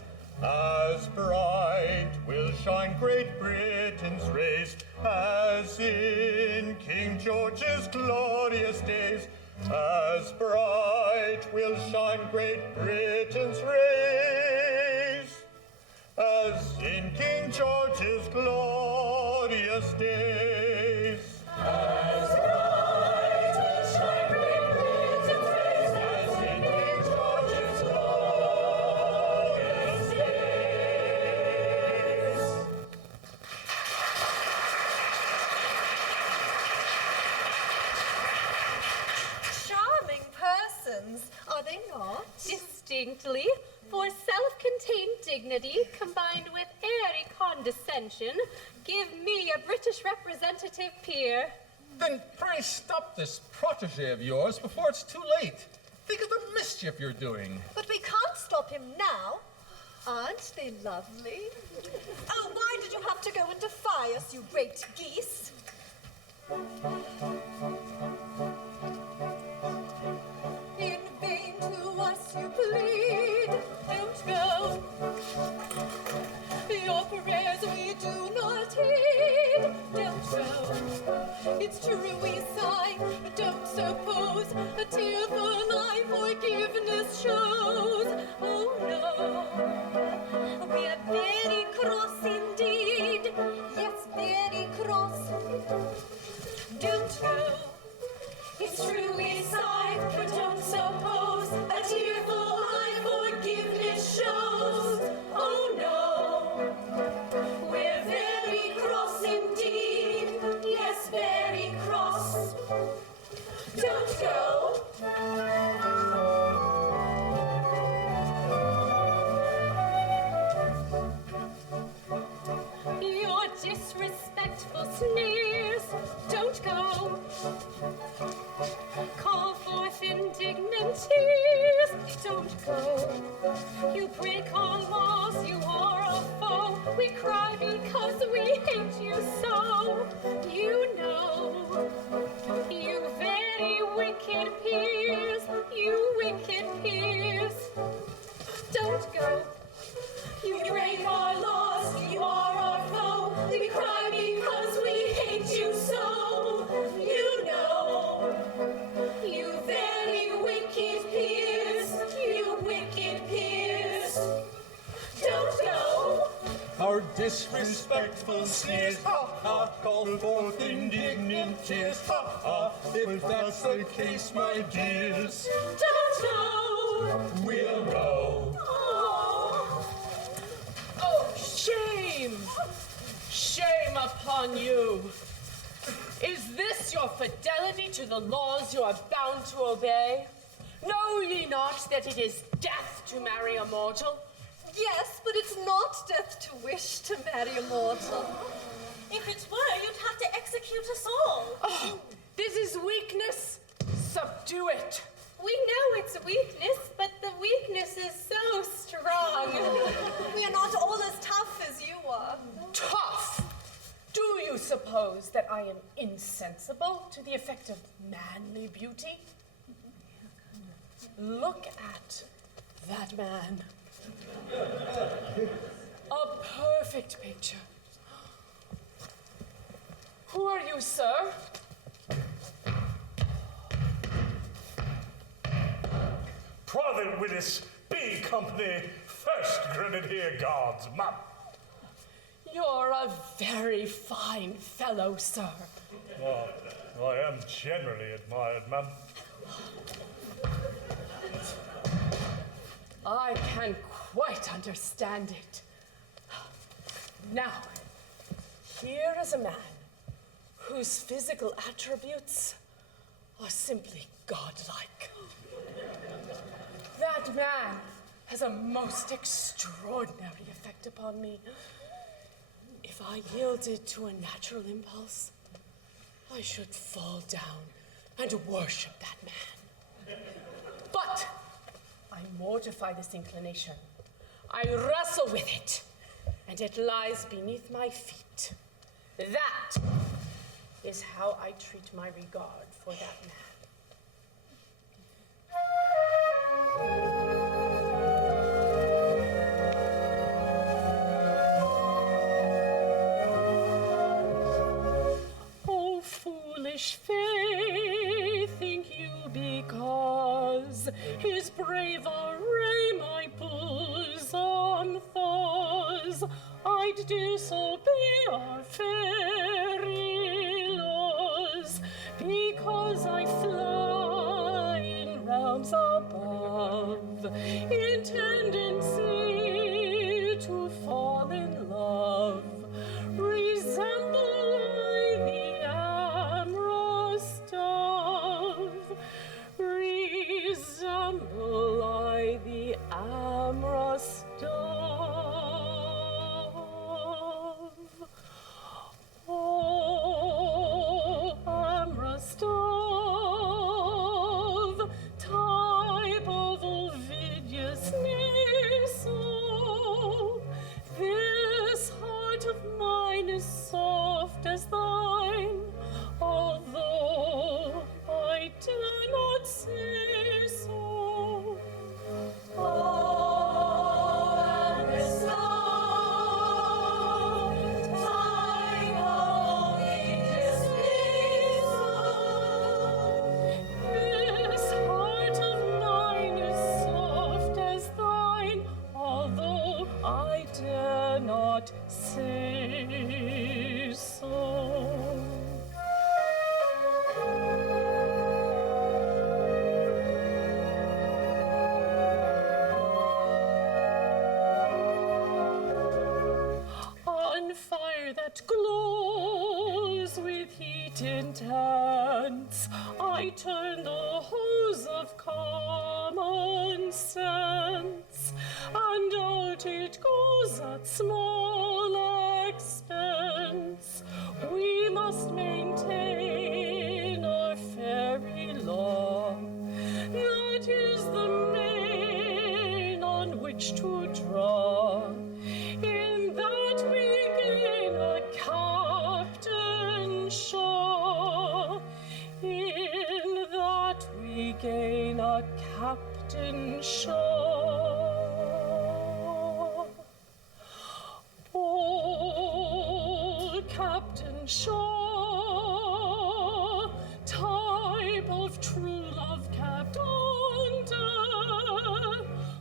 As bright will shine Great Britain's rays as in King George's glorious days. As bright will shine Great Britain's rays as in King George's glorious days. As bright will shine Great Britain's rays as in King George's glorious days. Charming persons, are they not? Distinctly, for self-contained dignity combined with airy condescension, give me a British representative peer. Then pray stop this protege of yours before it's too late. Think of the mischief you're doing. But we can't stop him now. Aren't they lovely? Oh, why did you have to go and defy us, you great geese? In vain to us you plead, don't go. Your prayers we do not heed, don't go. It's true we sigh, but don't suppose a tearful eye forgiveness shows. Oh no, We're very cross indeed. Yes, very cross. don't go. It's true we sigh, but don't suppose a tearful eye forgiveness shows. Oh no, we're very cross indeed. Yes, very cross. Don't go. Your disrespectful sneers, don't go. Call forth indignant tears, don't go. You break our laws, you are a foe. We cry because we hate you so. You know, you very wicked peers, you wicked peers. Don't go. You break our laws, you are our foe. We cry because we hate you so. You know, you very wicked peers, you wicked peers. Don't go. Our disrespectful sneers, ha ha, call forth indignant tears, ha ha. If that's the case, my dears, Don't go. we'll go. Oh, shame! Shame upon you! Is this your fidelity to the laws you are bound to obey? Know ye not that it is death to marry a mortal? Yes, but it's not death to wish to marry a mortal. If it were, you'd have to execute us all. Oh, this is weakness. Subdue it. We know it's a weakness, but the weakness is so strong. We are not all as tough as you are. Tough! Do you suppose that I am insensible to the effect of manly beauty? Look at that man. A perfect picture. Who are you, sir? Private Willis, B Company, 1st Grenadier Guards, ma'am. You're a very fine fellow, sir. Well, I am generally admired, ma'am. I can quite understand it. Now, here is a man whose physical attributes are simply godlike. That man has a most extraordinary effect upon me. If I yielded to a natural impulse, I should fall down and worship that man. But I mortify this inclination. I wrestle with it, and it lies beneath my feet. That is how I treat my regard for that man. Oh, foolish fay, think you because his brave array my bosom thaws, I'd disobey our fairy laws, because I fly in realms above, in tendency to fall in love, resemble I the amorous dove, resemble I the amorous dove. Oh, amorous dove, type of Ovidiousness, oh, this heart of mine is soft as thine, although I dare not say so. Oh, amorous dove, type of Ovidiousness, oh, this heart of mine is soft as thine, although I dare not say so. On fire that glows with heat intense, I turn the hose of common sense, and out it goes at small expense. We must maintain our fairy law. That is the main on which to draw. In that we gain a Captain Shaw. In that we gain a Captain Shaw. Oh, Captain Shaw, type of true love kept under,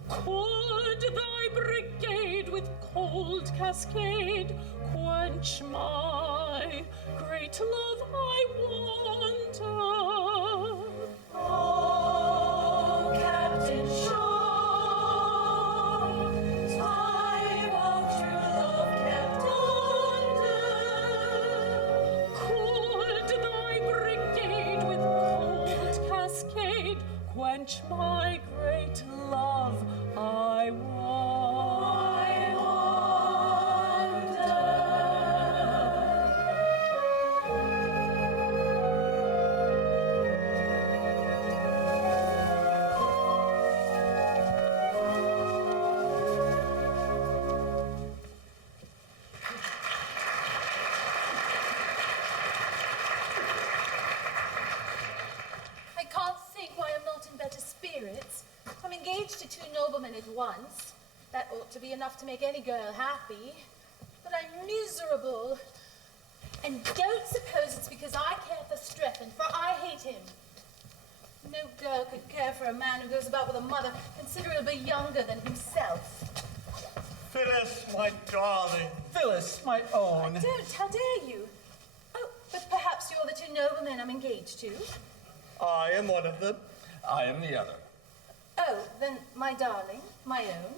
could thy brigade with cold cascade quench my great love I wonder? Oh, Captain Shaw, type of true love kept under, could thy brigade with cold cascade quench my great love I wonder? I can't think why I'm not in better spirits. I'm engaged to two noblemen at once. That ought to be enough to make any girl happy. But I'm miserable. And don't suppose it's because I care for Strephon, for I hate him. No girl could care for a man who goes about with a mother considerably younger than himself. Phyllis, my darling. Phyllis, my own. Don't, how dare you? Oh, but perhaps you're the two noblemen I'm engaged to. I am one of them. I am the other. Oh, then my darling, my own.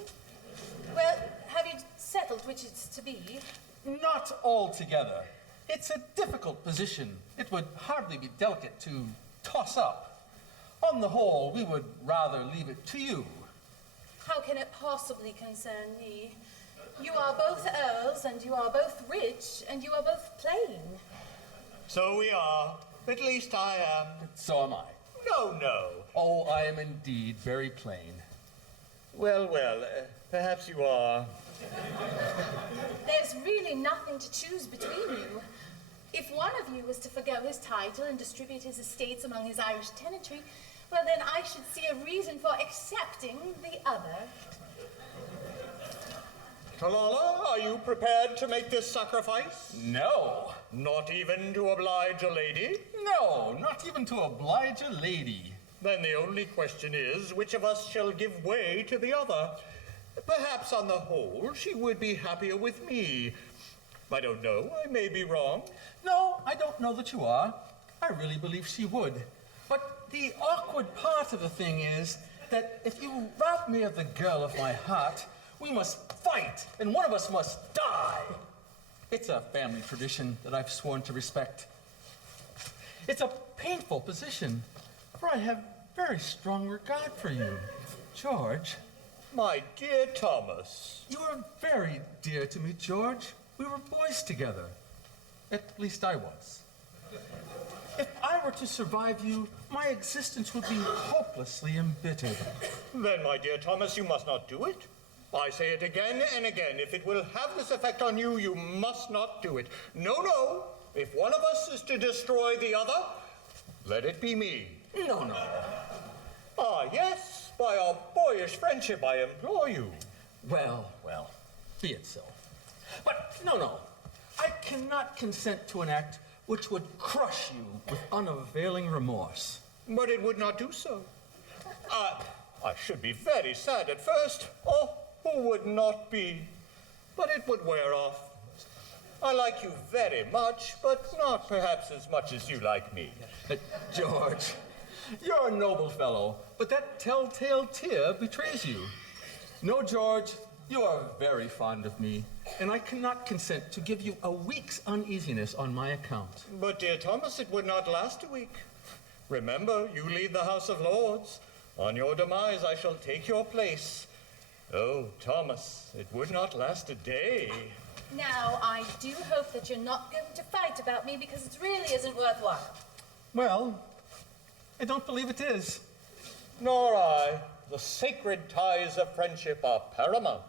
Well, have you settled which it's to be? Not altogether. It's a difficult position. It would hardly be delicate to toss up. On the whole, we would rather leave it to you. How can it possibly concern me? You are both earls, and you are both rich, and you are both plain. So we are. At least I am. So am I. No. Oh, I am indeed very plain. Well, perhaps you are. There's really nothing to choose between you. If one of you was to forgo his title and distribute his estates among his Irish tenantry, well, then I should see a reason for accepting the other. Tolloller, are you prepared to make this sacrifice? No. Not even to oblige a lady? No, not even to oblige a lady. Then the only question is, which of us shall give way to the other? Perhaps on the whole, she would be happier with me. I don't know, I may be wrong. No, I don't know that you are. I really believe she would. But the awkward part of the thing is that if you rob me of the girl of my heart, we must fight, and one of us must die. It's a family tradition that I've sworn to respect. It's a painful position, for I have very strong regard for you, George. My dear Thomas. You are very dear to me, George. We were boys together. At least I was. If I were to survive you, my existence would be hopelessly embittered. Then, my dear Thomas, you must not do it. I say it again and again. If it will have this effect on you, you must not do it. No. If one of us is to destroy the other, let it be me. No. Ah, yes, by our boyish friendship, I implore you. Well, be it so. But no. I cannot consent to an act which would crush you with unavailing remorse. But it would not do so. I should be very sad at first. Oh, who would not be? But it would wear off. I like you very much, but not perhaps as much as you like me. George, you're a noble fellow, but that telltale tear betrays you. No, George, you are very fond of me, and I cannot consent to give you a week's uneasiness on my account. But, dear Thomas, it would not last a week. Remember, you lead the House of Lords. On your demise, I shall take your place. Oh, Thomas, it would not last a day. Now, I do hope that you're not going to fight about me, because it really isn't worthwhile. Well, I don't believe it is. Nor I. The sacred ties of friendship are paramount.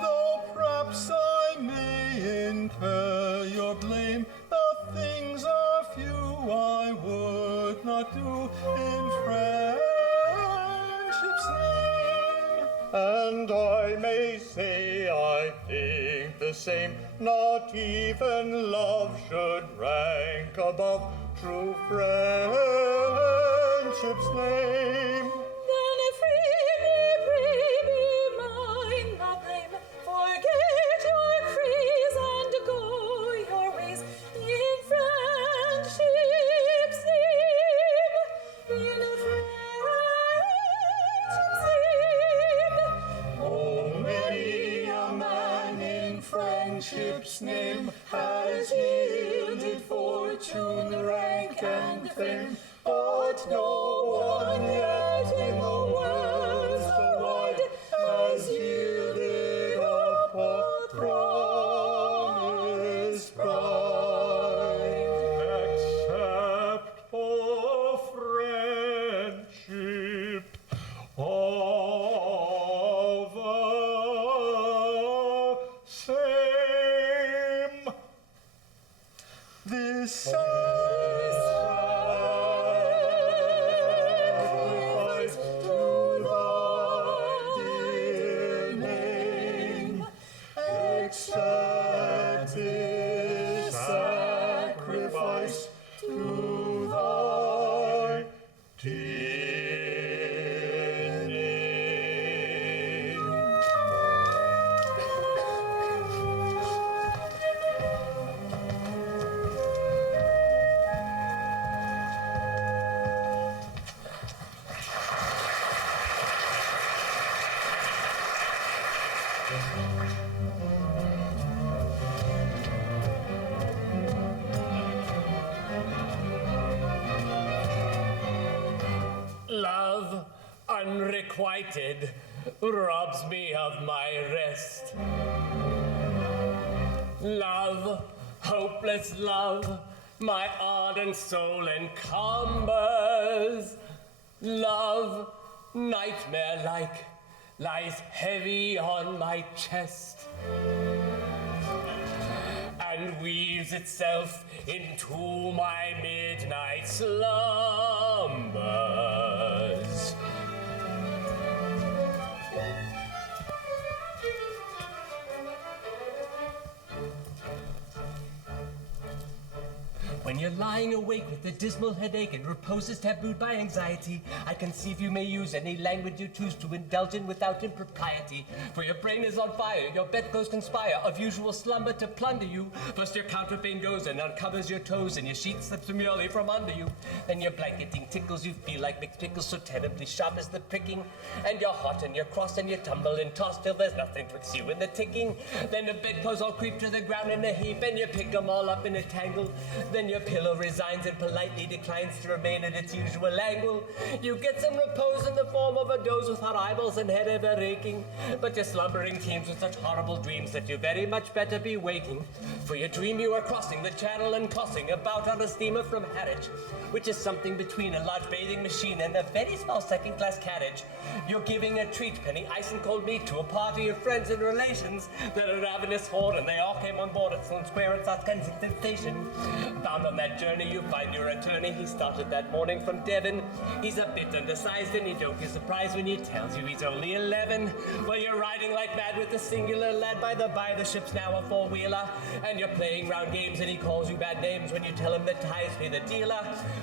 Though perhaps I may incur your blame, the things are few I would not do in friendship's name. And I may say I think the same, not even love should rank above true friendship's name. Then pray be mine the blame. Forget your craze and go your ways in friendship's name. In friendship's name. Oh, many a man in friendship's name has yielded fortune, rank, and fame, but no one yet in the world so wide has yielded up a promised bride. Except for friendship of the same. This sacrifice to thy dear name, accept this sacrifice to thy Love, unrequited, robs me of my rest. Love, hopeless love, my ardent soul encumbers. Love, nightmare-like, lies heavy on my chest and weaves itself into my midnight slumbers. When you're lying awake with a dismal headache and repose is tabooed by anxiety, I conceive you may use any language you choose to indulge in without impropriety. For your brain is on fire, your bedclothes conspire of usual slumber to plunder you. First your counterpane goes and uncovers your toes, and your sheet slips demurely from under you. Then your blanketing tickles, you feel like mixed pickles, so terribly sharp is the pricking. And you're hot and you're cross and you tumble and toss till there's nothing twixt you and the ticking. Then the bedclothes all creep to the ground in a heap, and you pick them all up in a tangle. Then your pillow resigns and politely declines to remain at its usual angle. You get some repose in the form of a doze without eyeballs and head ever aching. But your slumbering teems with such horrible dreams that you very much better be waking. For you dream you are crossing the channel and tossing about on a steamer from Harwich, which is something between a large bathing machine and a very small second-class carriage. You're giving a treat, penny ice and cold meat, to a party of friends and relations. They're a ravenous horde, and they all came on board at Sloane Square at South Kensington Station. Bound on that journey, you find your attorney. He started that morning from Devon. He's a bit undersized, and you don't get surprised when he tells you he's only 11. Well, you're riding like mad with a singular lad. By the by, the ship's now a four-wheeler, and you're playing round games, and he calls you bad names when you tell him that ties pay the dealer.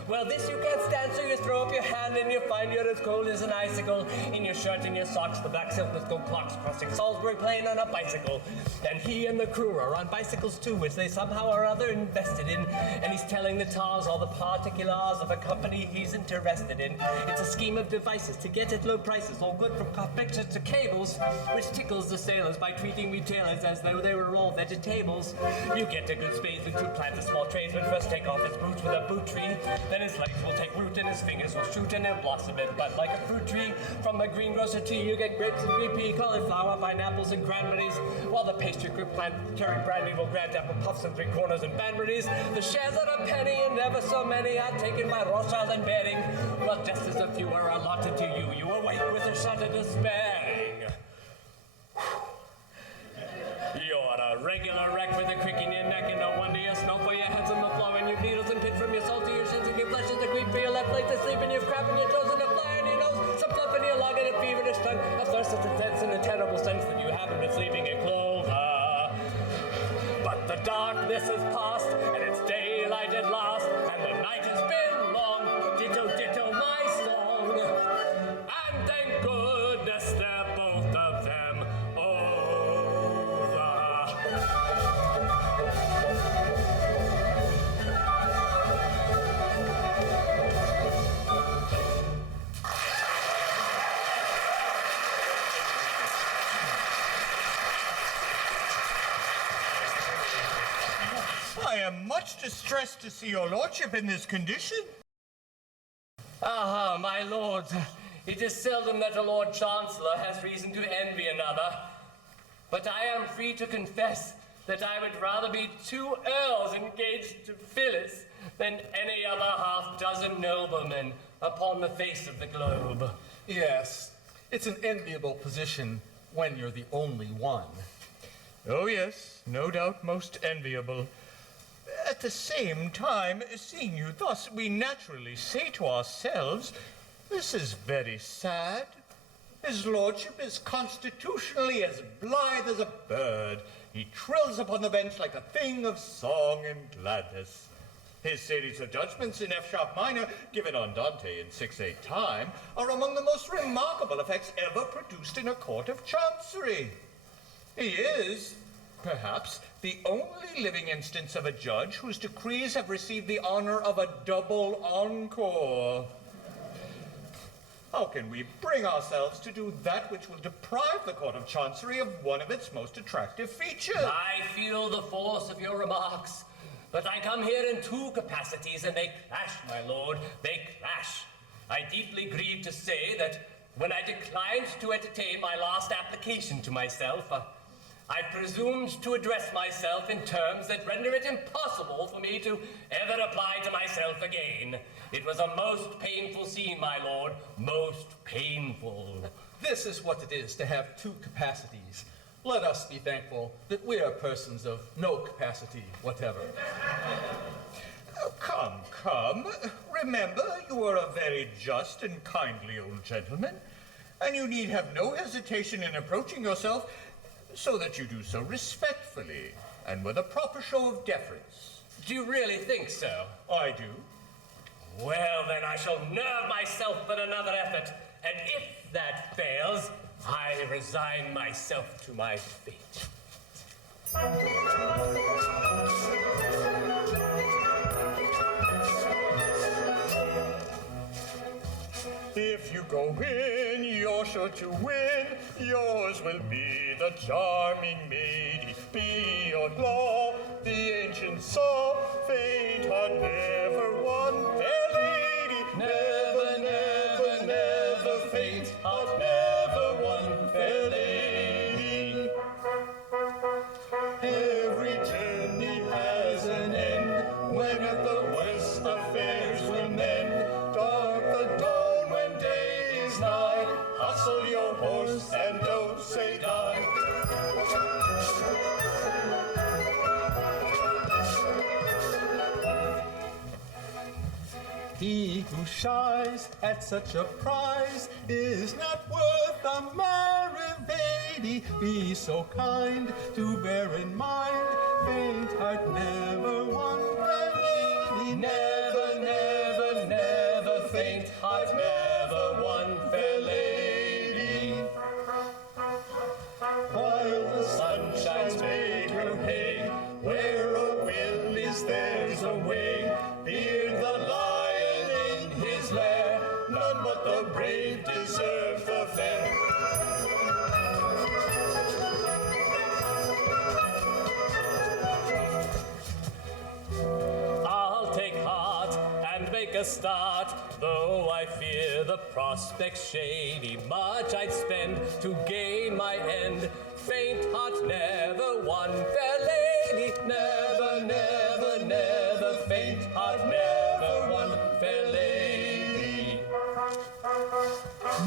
Well, this you can't stand, so you throw up your hand, and you find you're as cold as an icicle. In your shirt and your socks, the black silk with gold clocks, crossing Salisbury Plain on a bicycle. And he and the crew are on bicycles too, which they somehow or other invested in. And he's telling the tars all the particulars of a company he's interested in. It's a scheme of devices to get at low prices, all good from confections to cables, which tickles the sailors by treating retailers as though they were all vegetables. You get a good spadesman to plant a small tradesman, first take off his boots with a boot tree, then his legs will take root and his fingers will shoot and he'll blossom and bud like a fruit tree. From the greengrocer tea you get grapes and green pea, cauliflower, pineapples and cranberries, while the pastry cook plant Kerry brandy will grant apple puffs and three-corners and banberries. The shares at a penny and ever so many are taken by Rothschild and Baring. Well, just as a few are allotted to you, you awake with a shot of despairing. You're a regular wreck with a crick in your neck, and no wonder you snow for your heads on the floor, and you've needles and pit from your soul to your shins, and your flesh is a creep for your left leg to sleep, and you've crap in your toes and a fly in your nose, some fluff in your lung and a feverish tongue, a thirst at the sense and a terrible sense that you haven't been sleeping in clover. But the darkness is past, and it's daylight at last, and the night has been long. Ditto, ditto, my song. And thank goodness they're both of them over. I am much distressed to see your lordship in this condition. Ah, my lords, it is seldom that a Lord Chancellor has reason to envy another, but I am free to confess that I would rather be 2 earls engaged to Phyllis than any other half-dozen noblemen upon the face of the globe. Yes, it's an enviable position when you're the only one. Oh yes, no doubt most enviable. At the same time, seeing you thus, we naturally say to ourselves, this is very sad. His lordship is constitutionally as blithe as a bird. He trills upon the bench like a thing of song and gladness. His series of judgments in F-sharp minor, given Andante in 6/8 time, are among the most remarkable effects ever produced in a court of chancery. He is, perhaps, the only living instance of a judge whose decrees have received the honor of a double encore. How can we bring ourselves to do that which will deprive the Court of Chancery of one of its most attractive features? I feel the force of your remarks, but I come here in two capacities, and they clash, my lord, they clash. I deeply grieve to say that when I declined to entertain my last application to myself, I presumed to address myself in terms that render it impossible for me to ever apply to myself again. It was a most painful scene, my lord, most painful. This is what it is to have two capacities. Let us be thankful that we are persons of no capacity whatever. Come, come. Remember, you are a very just and kindly old gentleman, and you need have no hesitation in approaching yourself, so that you do so respectfully and with a proper show of deference. Do you really think so? I do. Well, then I shall nerve myself for another effort, and if that fails, I resign myself to my fate. If you go in, you're sure to win. Yours will be the charming maid. Be your law, the ancient saw. Fate had never won, fair lady. Never, never, never fate had never won, fair lady. Every journey has an end. When at the worst affairs will mend. Dark the dawn when day is nigh. Hustle your horse and don't say die. He who shies at such a prize is not worth a merry lady. Be so kind to bear in mind, faint heart never won fair lady. Never, never, never faint heart never won fair lady. While the sun shines, make her hay. Where a will is, there's a way. Beard the lion in his lair. None but the brave deserve the fair. I'll take heart and make a start, though I fear the prospect's shady. Much I'd spend to gain my end. Faint heart never won fair lady. Never, never, never faint heart never won fair lady.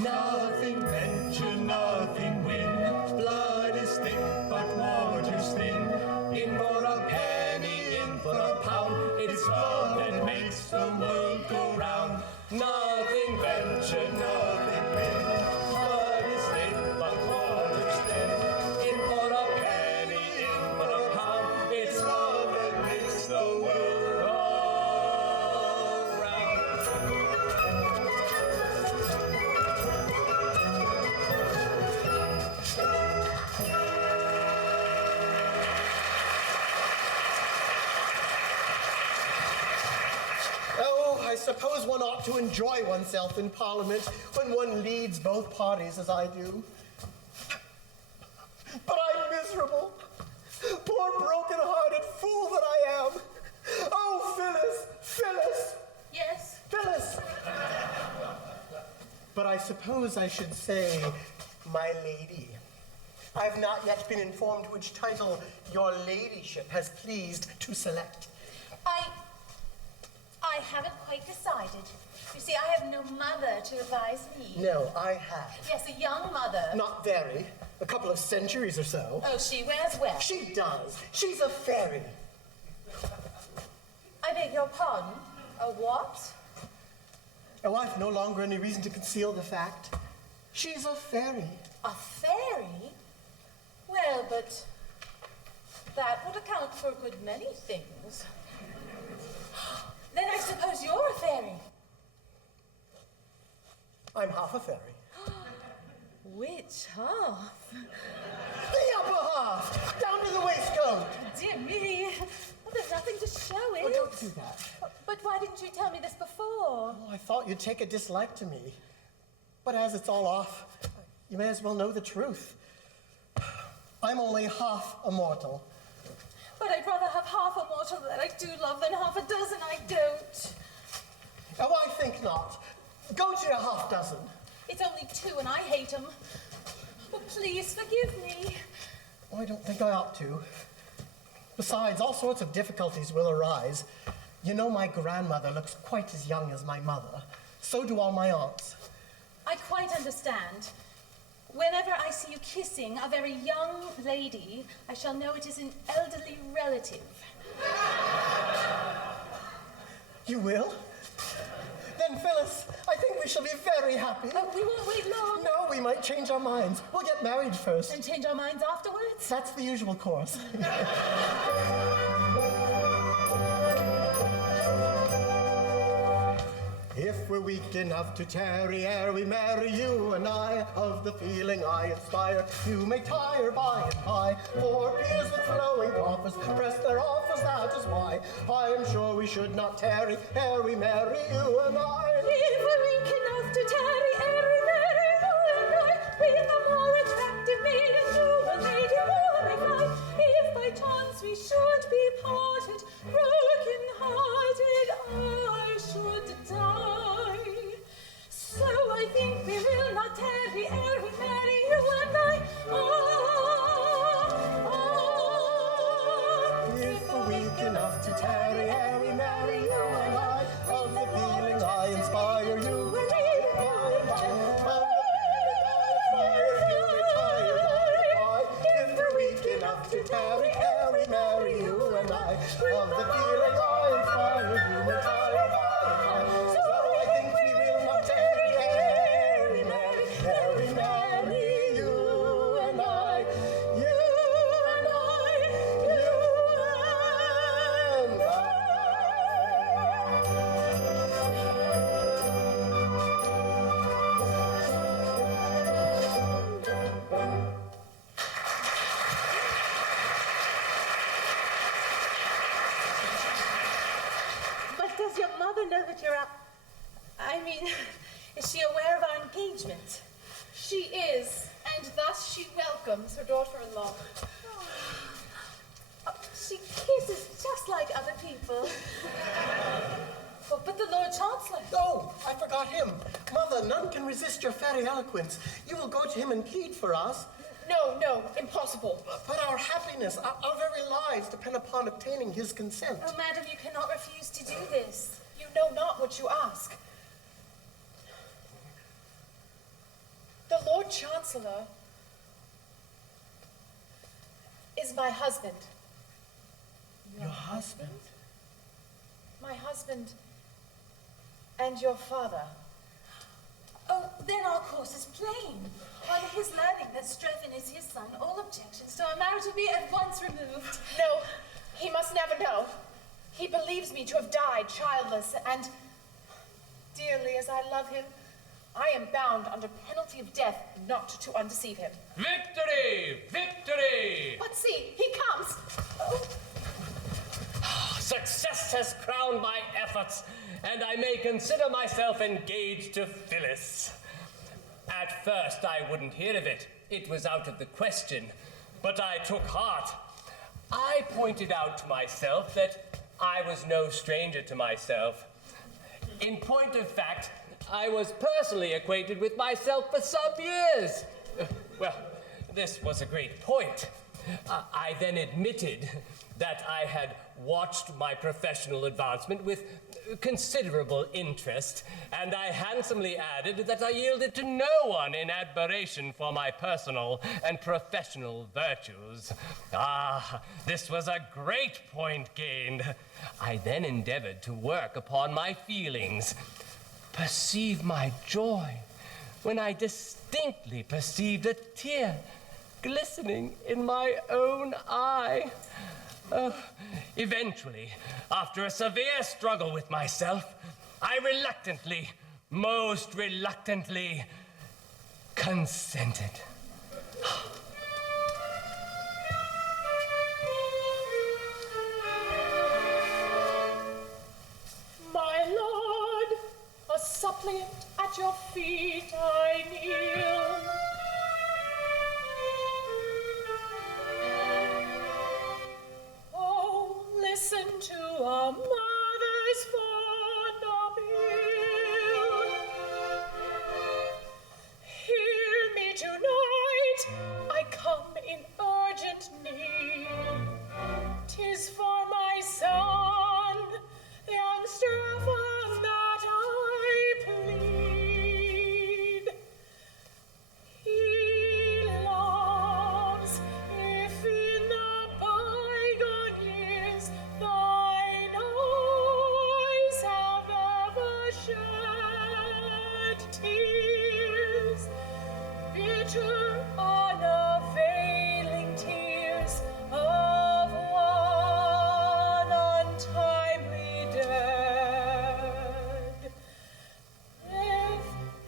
Nothing venture, nothing win. Blood is thick, but water's thin. In for a penny, in for a pound. It's love that makes the world go round. Nothing venture, nothing win. Blood is thick, but water's thin. In for a penny, in for a pound. It's love that makes the world go round. Oh, I suppose one ought to enjoy oneself in Parliament when one leads both parties as I do. But I'm miserable. Poor broken-hearted fool that I am. Oh, Phyllis! Phyllis! Yes? Phyllis! But I suppose I should say, my lady. I've not yet been informed which title your ladyship has pleased to select. I haven't quite decided. You see, I have no mother to advise me. No, I have. Yes, a young mother. Not very. A couple of centuries or so. Oh, she wears well. She does. She's a fairy. I beg your pardon? A what? Oh, I've no longer any reason to conceal the fact. She's a fairy. A fairy? Well, but that would account for a good many things. Then I suppose you're a fairy. I'm half a fairy. Which half? The upper half! Down to the waistcoat! Dear me. Well, there's nothing to show it. Oh, don't do that. But why didn't you tell me this before? Oh, I thought you'd take a dislike to me. But as it's all off, you may as well know the truth. I'm only half a mortal. But I'd rather have half a mortal that I do love than half a dozen I don't. Oh, I think not. Go to your half dozen. It's only 2 and I hate 'em. Oh, please forgive me. Oh, I don't think I ought to. Besides, all sorts of difficulties will arise. You know, my grandmother looks quite as young as my mother. So do all my aunts. I quite understand. Whenever I see you kissing a very young lady, I shall know it is an elderly relative. You will? Then, Phyllis, I think we shall be very happy. Oh, we won't wait long. No, we might change our minds. We'll get married first. And change our minds afterwards? That's the usual course. If we're weak enough to tarry ere we marry, you and I, of the feeling I inspire, you may tire by and by, for peers with flowing coffers press their offers, that is why I am sure we should not tarry ere we marry, you and I. If we're weak enough to tarry ere we marry, you and I, with a more attractive maiden to a lady more may fly. If by chance we should be parted, broken-hearted, I should die. So I think we will not tarry ere we marry, you and I. If we're weak enough to tarry ere we marry, you and I, of the feeling I inspire, you and I. If we're weak enough to tarry ere we marry, you and I, of the feeling I inspire, you may tire by and by. So I think we will not tarry ere we marry, you and I, you and I, you and I. But does your mother know that you're up? I mean, is she aware of our engagement? She is, and thus she welcomes her daughter-in-law. Oh, she kisses just like other people. Oh, but the Lord Chancellor. Oh, I forgot him. Mother, none can resist your fairy eloquence. You will go to him and plead for us. No, impossible. But our happiness, our very lives depend upon obtaining his consent. Oh, madam, you cannot refuse to do this. You know not what you ask. The Lord Chancellor is my husband. Your husband? My husband and your father. Oh, then our course is plain. On his learning that Strephon is his son, all objections to our marriage will be at once removed. No, he must never know. He believes me to have died childless, and dearly as I love him, I am bound under penalty of death not to undeceive him. Victory! Victory! But see, he comes. Oh. Success has crowned my efforts, and I may consider myself engaged to Phyllis. At first, I wouldn't hear of it. It was out of the question. But I took heart. I pointed out to myself that I was no stranger to myself. In point of fact, I was personally acquainted with myself for some years. Well, this was a great point. I then admitted that I had watched my professional advancement with considerable interest, and I handsomely added that I yielded to no one in admiration for my personal and professional virtues. Ah, this was a great point gained. I then endeavored to work upon my feelings. Perceive my joy when I distinctly perceived a tear glistening in my own eye. Eventually, after a severe struggle with myself, I reluctantly, most reluctantly, consented. My lord, a suppliant at your feet I kneel. 'Tis for my son, young Strephon, that I plead. He loves, if in the bygone years thine eyes have ever shed tears, bitter, unavailing tears of one untimely dead.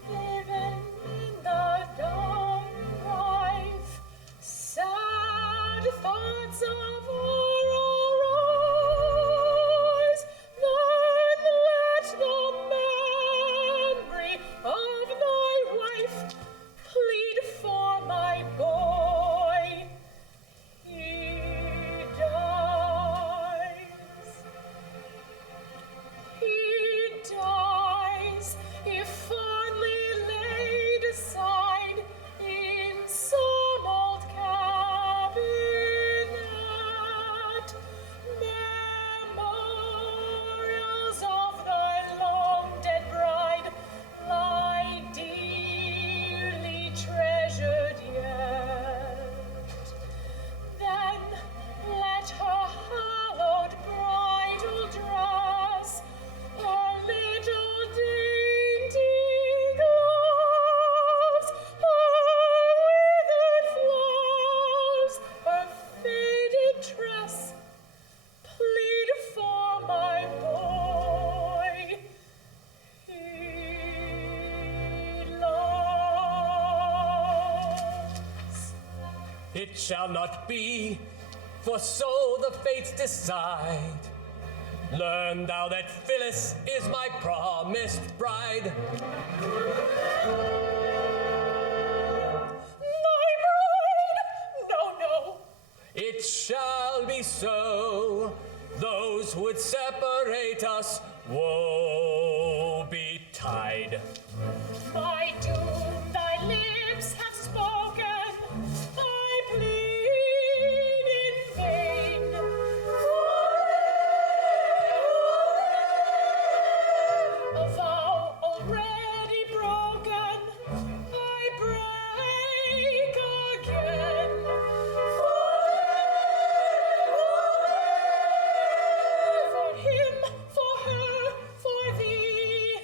Living in the dying life, sad thoughts of horror rise. Then let the memory of thy wife plead for my boy. He dies. He dies, if fondly laid aside in some old cabinet. Memorials of thy long dead bride lie dearly treasured yet. Then let her hallowed bridal dress, her little dainty gloves, her withered flowers, her faded tress, plead for my boy. He loves. It shall not be, for so the fates decide. Learn thou that Phyllis is my promised bride. My bride! No, no. It shall be so. Those who would separate us, woe betide. My doom thy lips have spoken. I plead in vain. A vow already broken, I break again. For him, for her, for thee,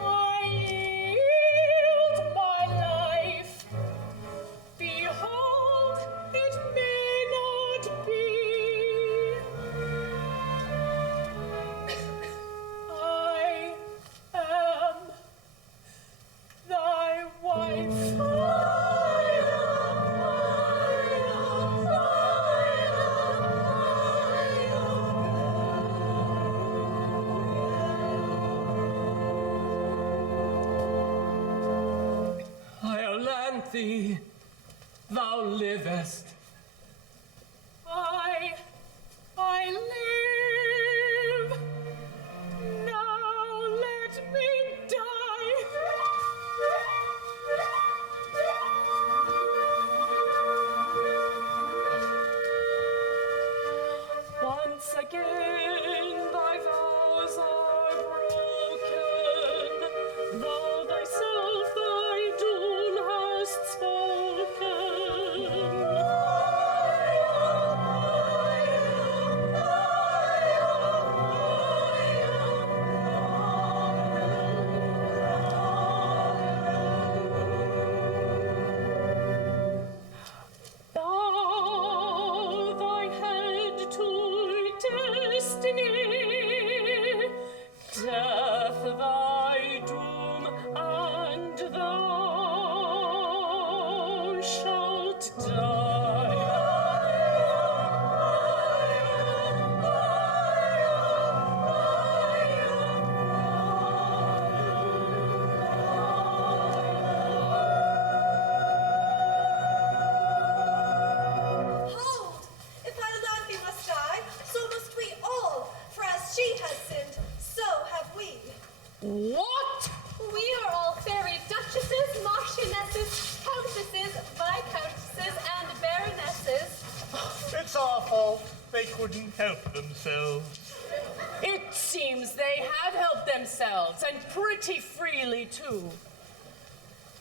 I yield my life. Behold, it may not be. I am thy wife. Iolanthe, thou livest. I live. Now let me die. Once again thy vows are broken, thou thyself thy doom hast spoken. Bow thy head to destiny, death thy doom, and thou shalt die. Hold! If Iolanthe must die, so must we all, for couldn't help themselves. It seems they have helped themselves, and pretty freely, too.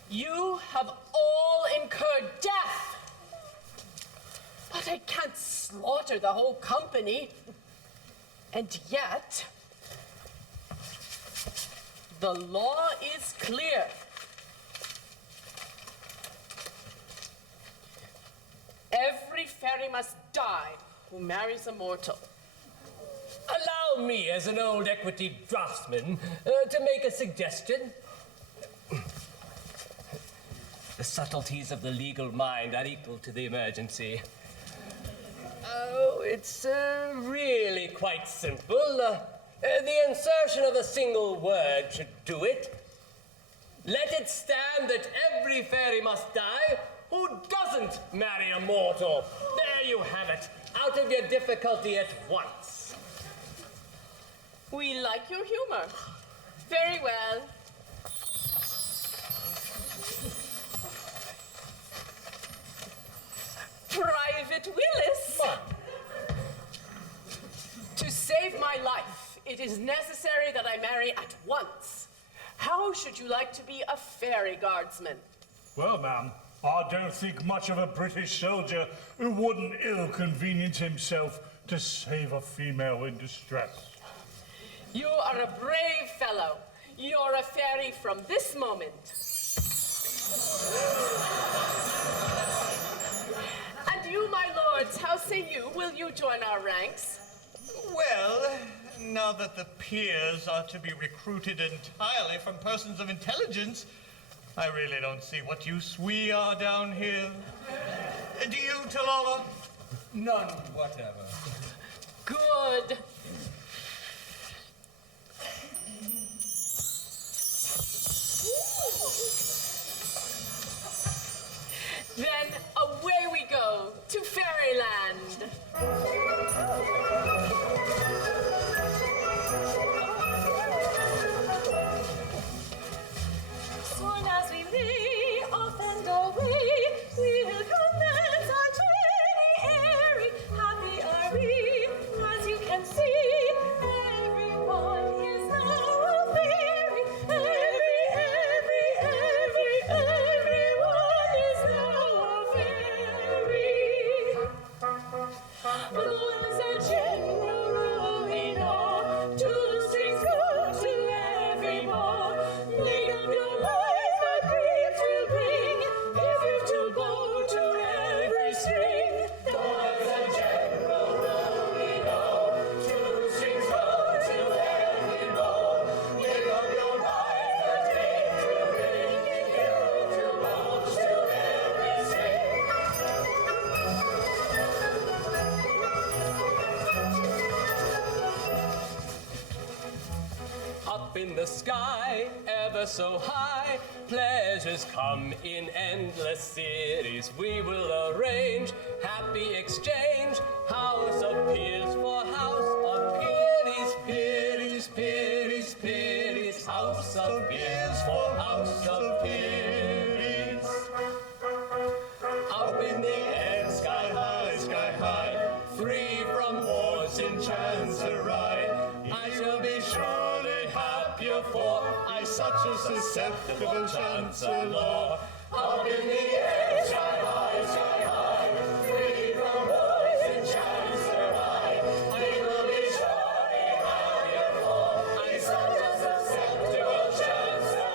You have all incurred death. But I can't slaughter the whole company. And yet, the law is clear. Every fairy must die who marries a mortal. Allow me, as an old equity draftsman, to make a suggestion. The subtleties of the legal mind are equal to the emergency. Oh, it's really quite simple. The insertion of a single word should do it. Let it stand that every fairy must die who doesn't marry a mortal. There you have it, out of your difficulty at once. We like your humor. Very well. Private Willis. What? To save my life, it is necessary that I marry at once. How should you like to be a fairy guardsman? Well, ma'am, I don't think much of a British soldier who wouldn't ill-convenience himself to save a female in distress. You are a brave fellow. You're a fairy from this moment. And you, my lords, how say you? Will you join our ranks? Well, now that the peers are to be recruited entirely from persons of intelligence, I really don't see what use we are down here. Do you, Tolloller? None whatever. Good. Then away we go to fairyland. Soon as we lay off and away, we'll commence our journey airy. Happy are we, as you can see. Everyone is now a fairy. Everyone is now a fairy. Boys and general, we know, 2 strings go to every bow. Make up your minds what griefs will bring, if you've to go to every string. Boys and general, we know, 2 strings go to every bow. Make up your minds what griefs will bring, if you've to go to every string. Up in the sky, ever so high, pleasures come in endless series. We will arrange happy exchange, house of peers for house of peeries, peeries, peeries, peeries, house of peers for house of peeries. Up in the air, sky high, free from wars in Chancery, I shall be surely happier, for I such a susceptible Chancellor. Up in the air, sky high, free from wars in Chancery, I will be surely happier, for I such a susceptible Chancellor.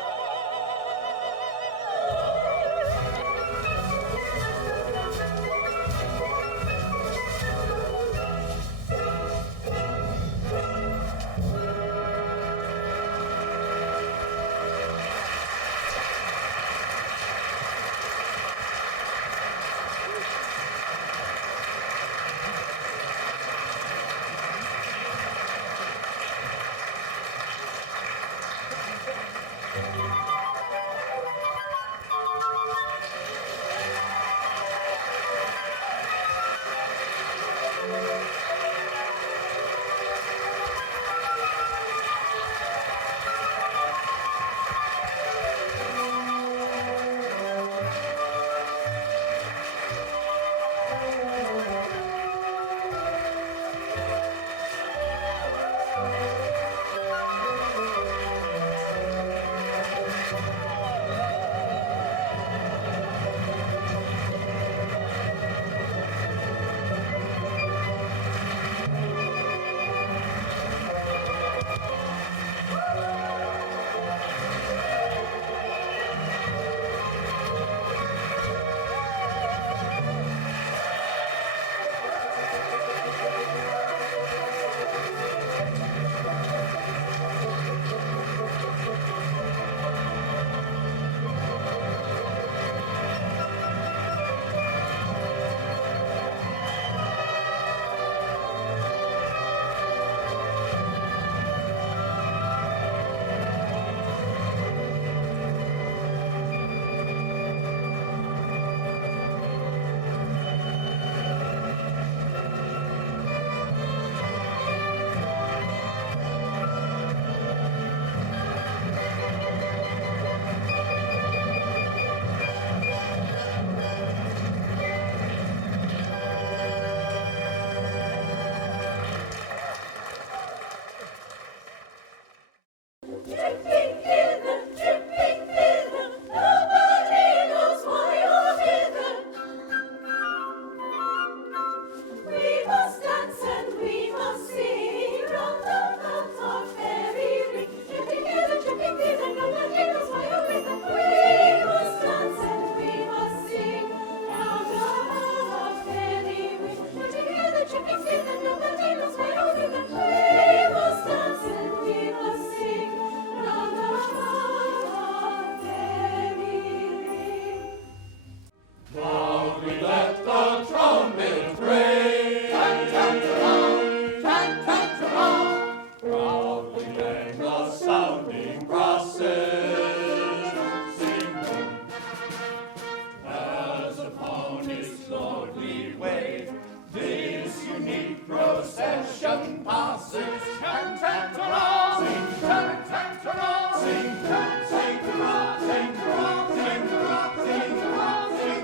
lovely way. This unique procession passes. Tan-tan-ta-ra, sing, tan-tan-ta-ra, sing, tan-tan-ta-ra, sing, tan-tan-ta-ra, sing, tan-tan-ta-ra, sing,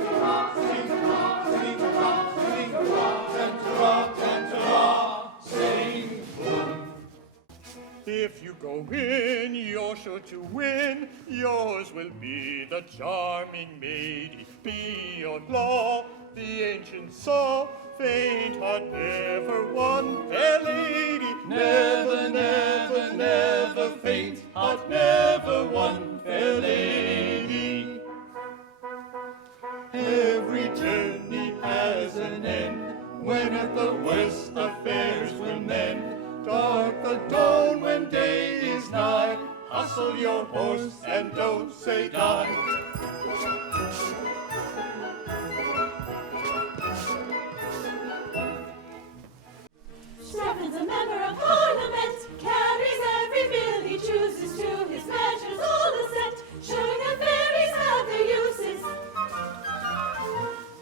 tan-tan-ta-ra, sing, tan-tan-ta-ra, tan-tan-ta-ra, sing, boom. If you go in, you're sure to win. Yours will be the charming maid. Be your law, the ancients saw. Fate had never won fair lady. Never, never, never fate had never won fair lady. Every journey has an end. When at the worst affairs will mend. Dark the dawn when day is nigh. Hustle your horse and don't say die. Streppon's a member of Parliament, carries every bill he chooses to his measures all assent, showing that fairies have their uses.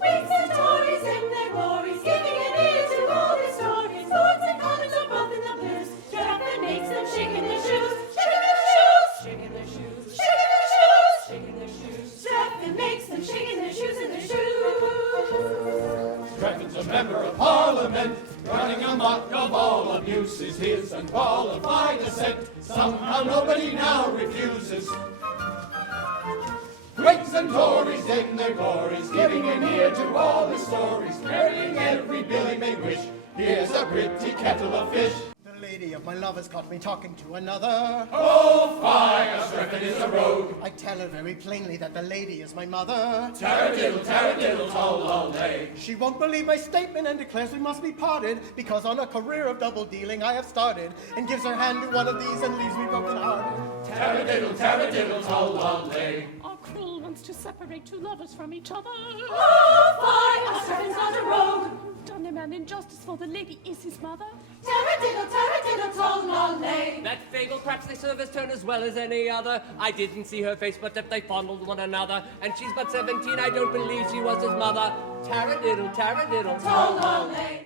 Whigs and Tories in their glories, giving an ear to all his stories. Lords and commons are both in the blues. Strephon makes them shake in their shoes, shake in their shoes, shake in their shoes, shake in their shoes, shake in their shoes. Strephon makes them shake in their shoes and their shoes. Streppon's a member of Parliament, running amok of all abuses, his unqualified assent. Somehow nobody now refuses. Whigs and Tories in their glories, giving an ear to all his stories, carrying every bill he may wish. Here's a pretty kettle of fish. The lady of my love has caught me talking to another. Oh, fire, Strephon is a rogue. I tell her very plainly that the lady is my mother. Taradiddle, taradiddle, Tolloller. She won't believe my statement and declares we must be parted, because on a career of double dealing I have started, and gives her hand to one of these and leaves me broken hearted. Taradiddle, taradiddle, Tolloller. Are cruel ones to separate two lovers from each other? Oh, fire, Streppon's not a rogue. You've done a man injustice, for the lady is his mother. Taradiddle, Tolloller. That fable perhaps they serve as turn as well as any other. I didn't see her face, but if they fondled one another, and she's but 17, I don't believe she was his mother. Taradiddle, Tolloller.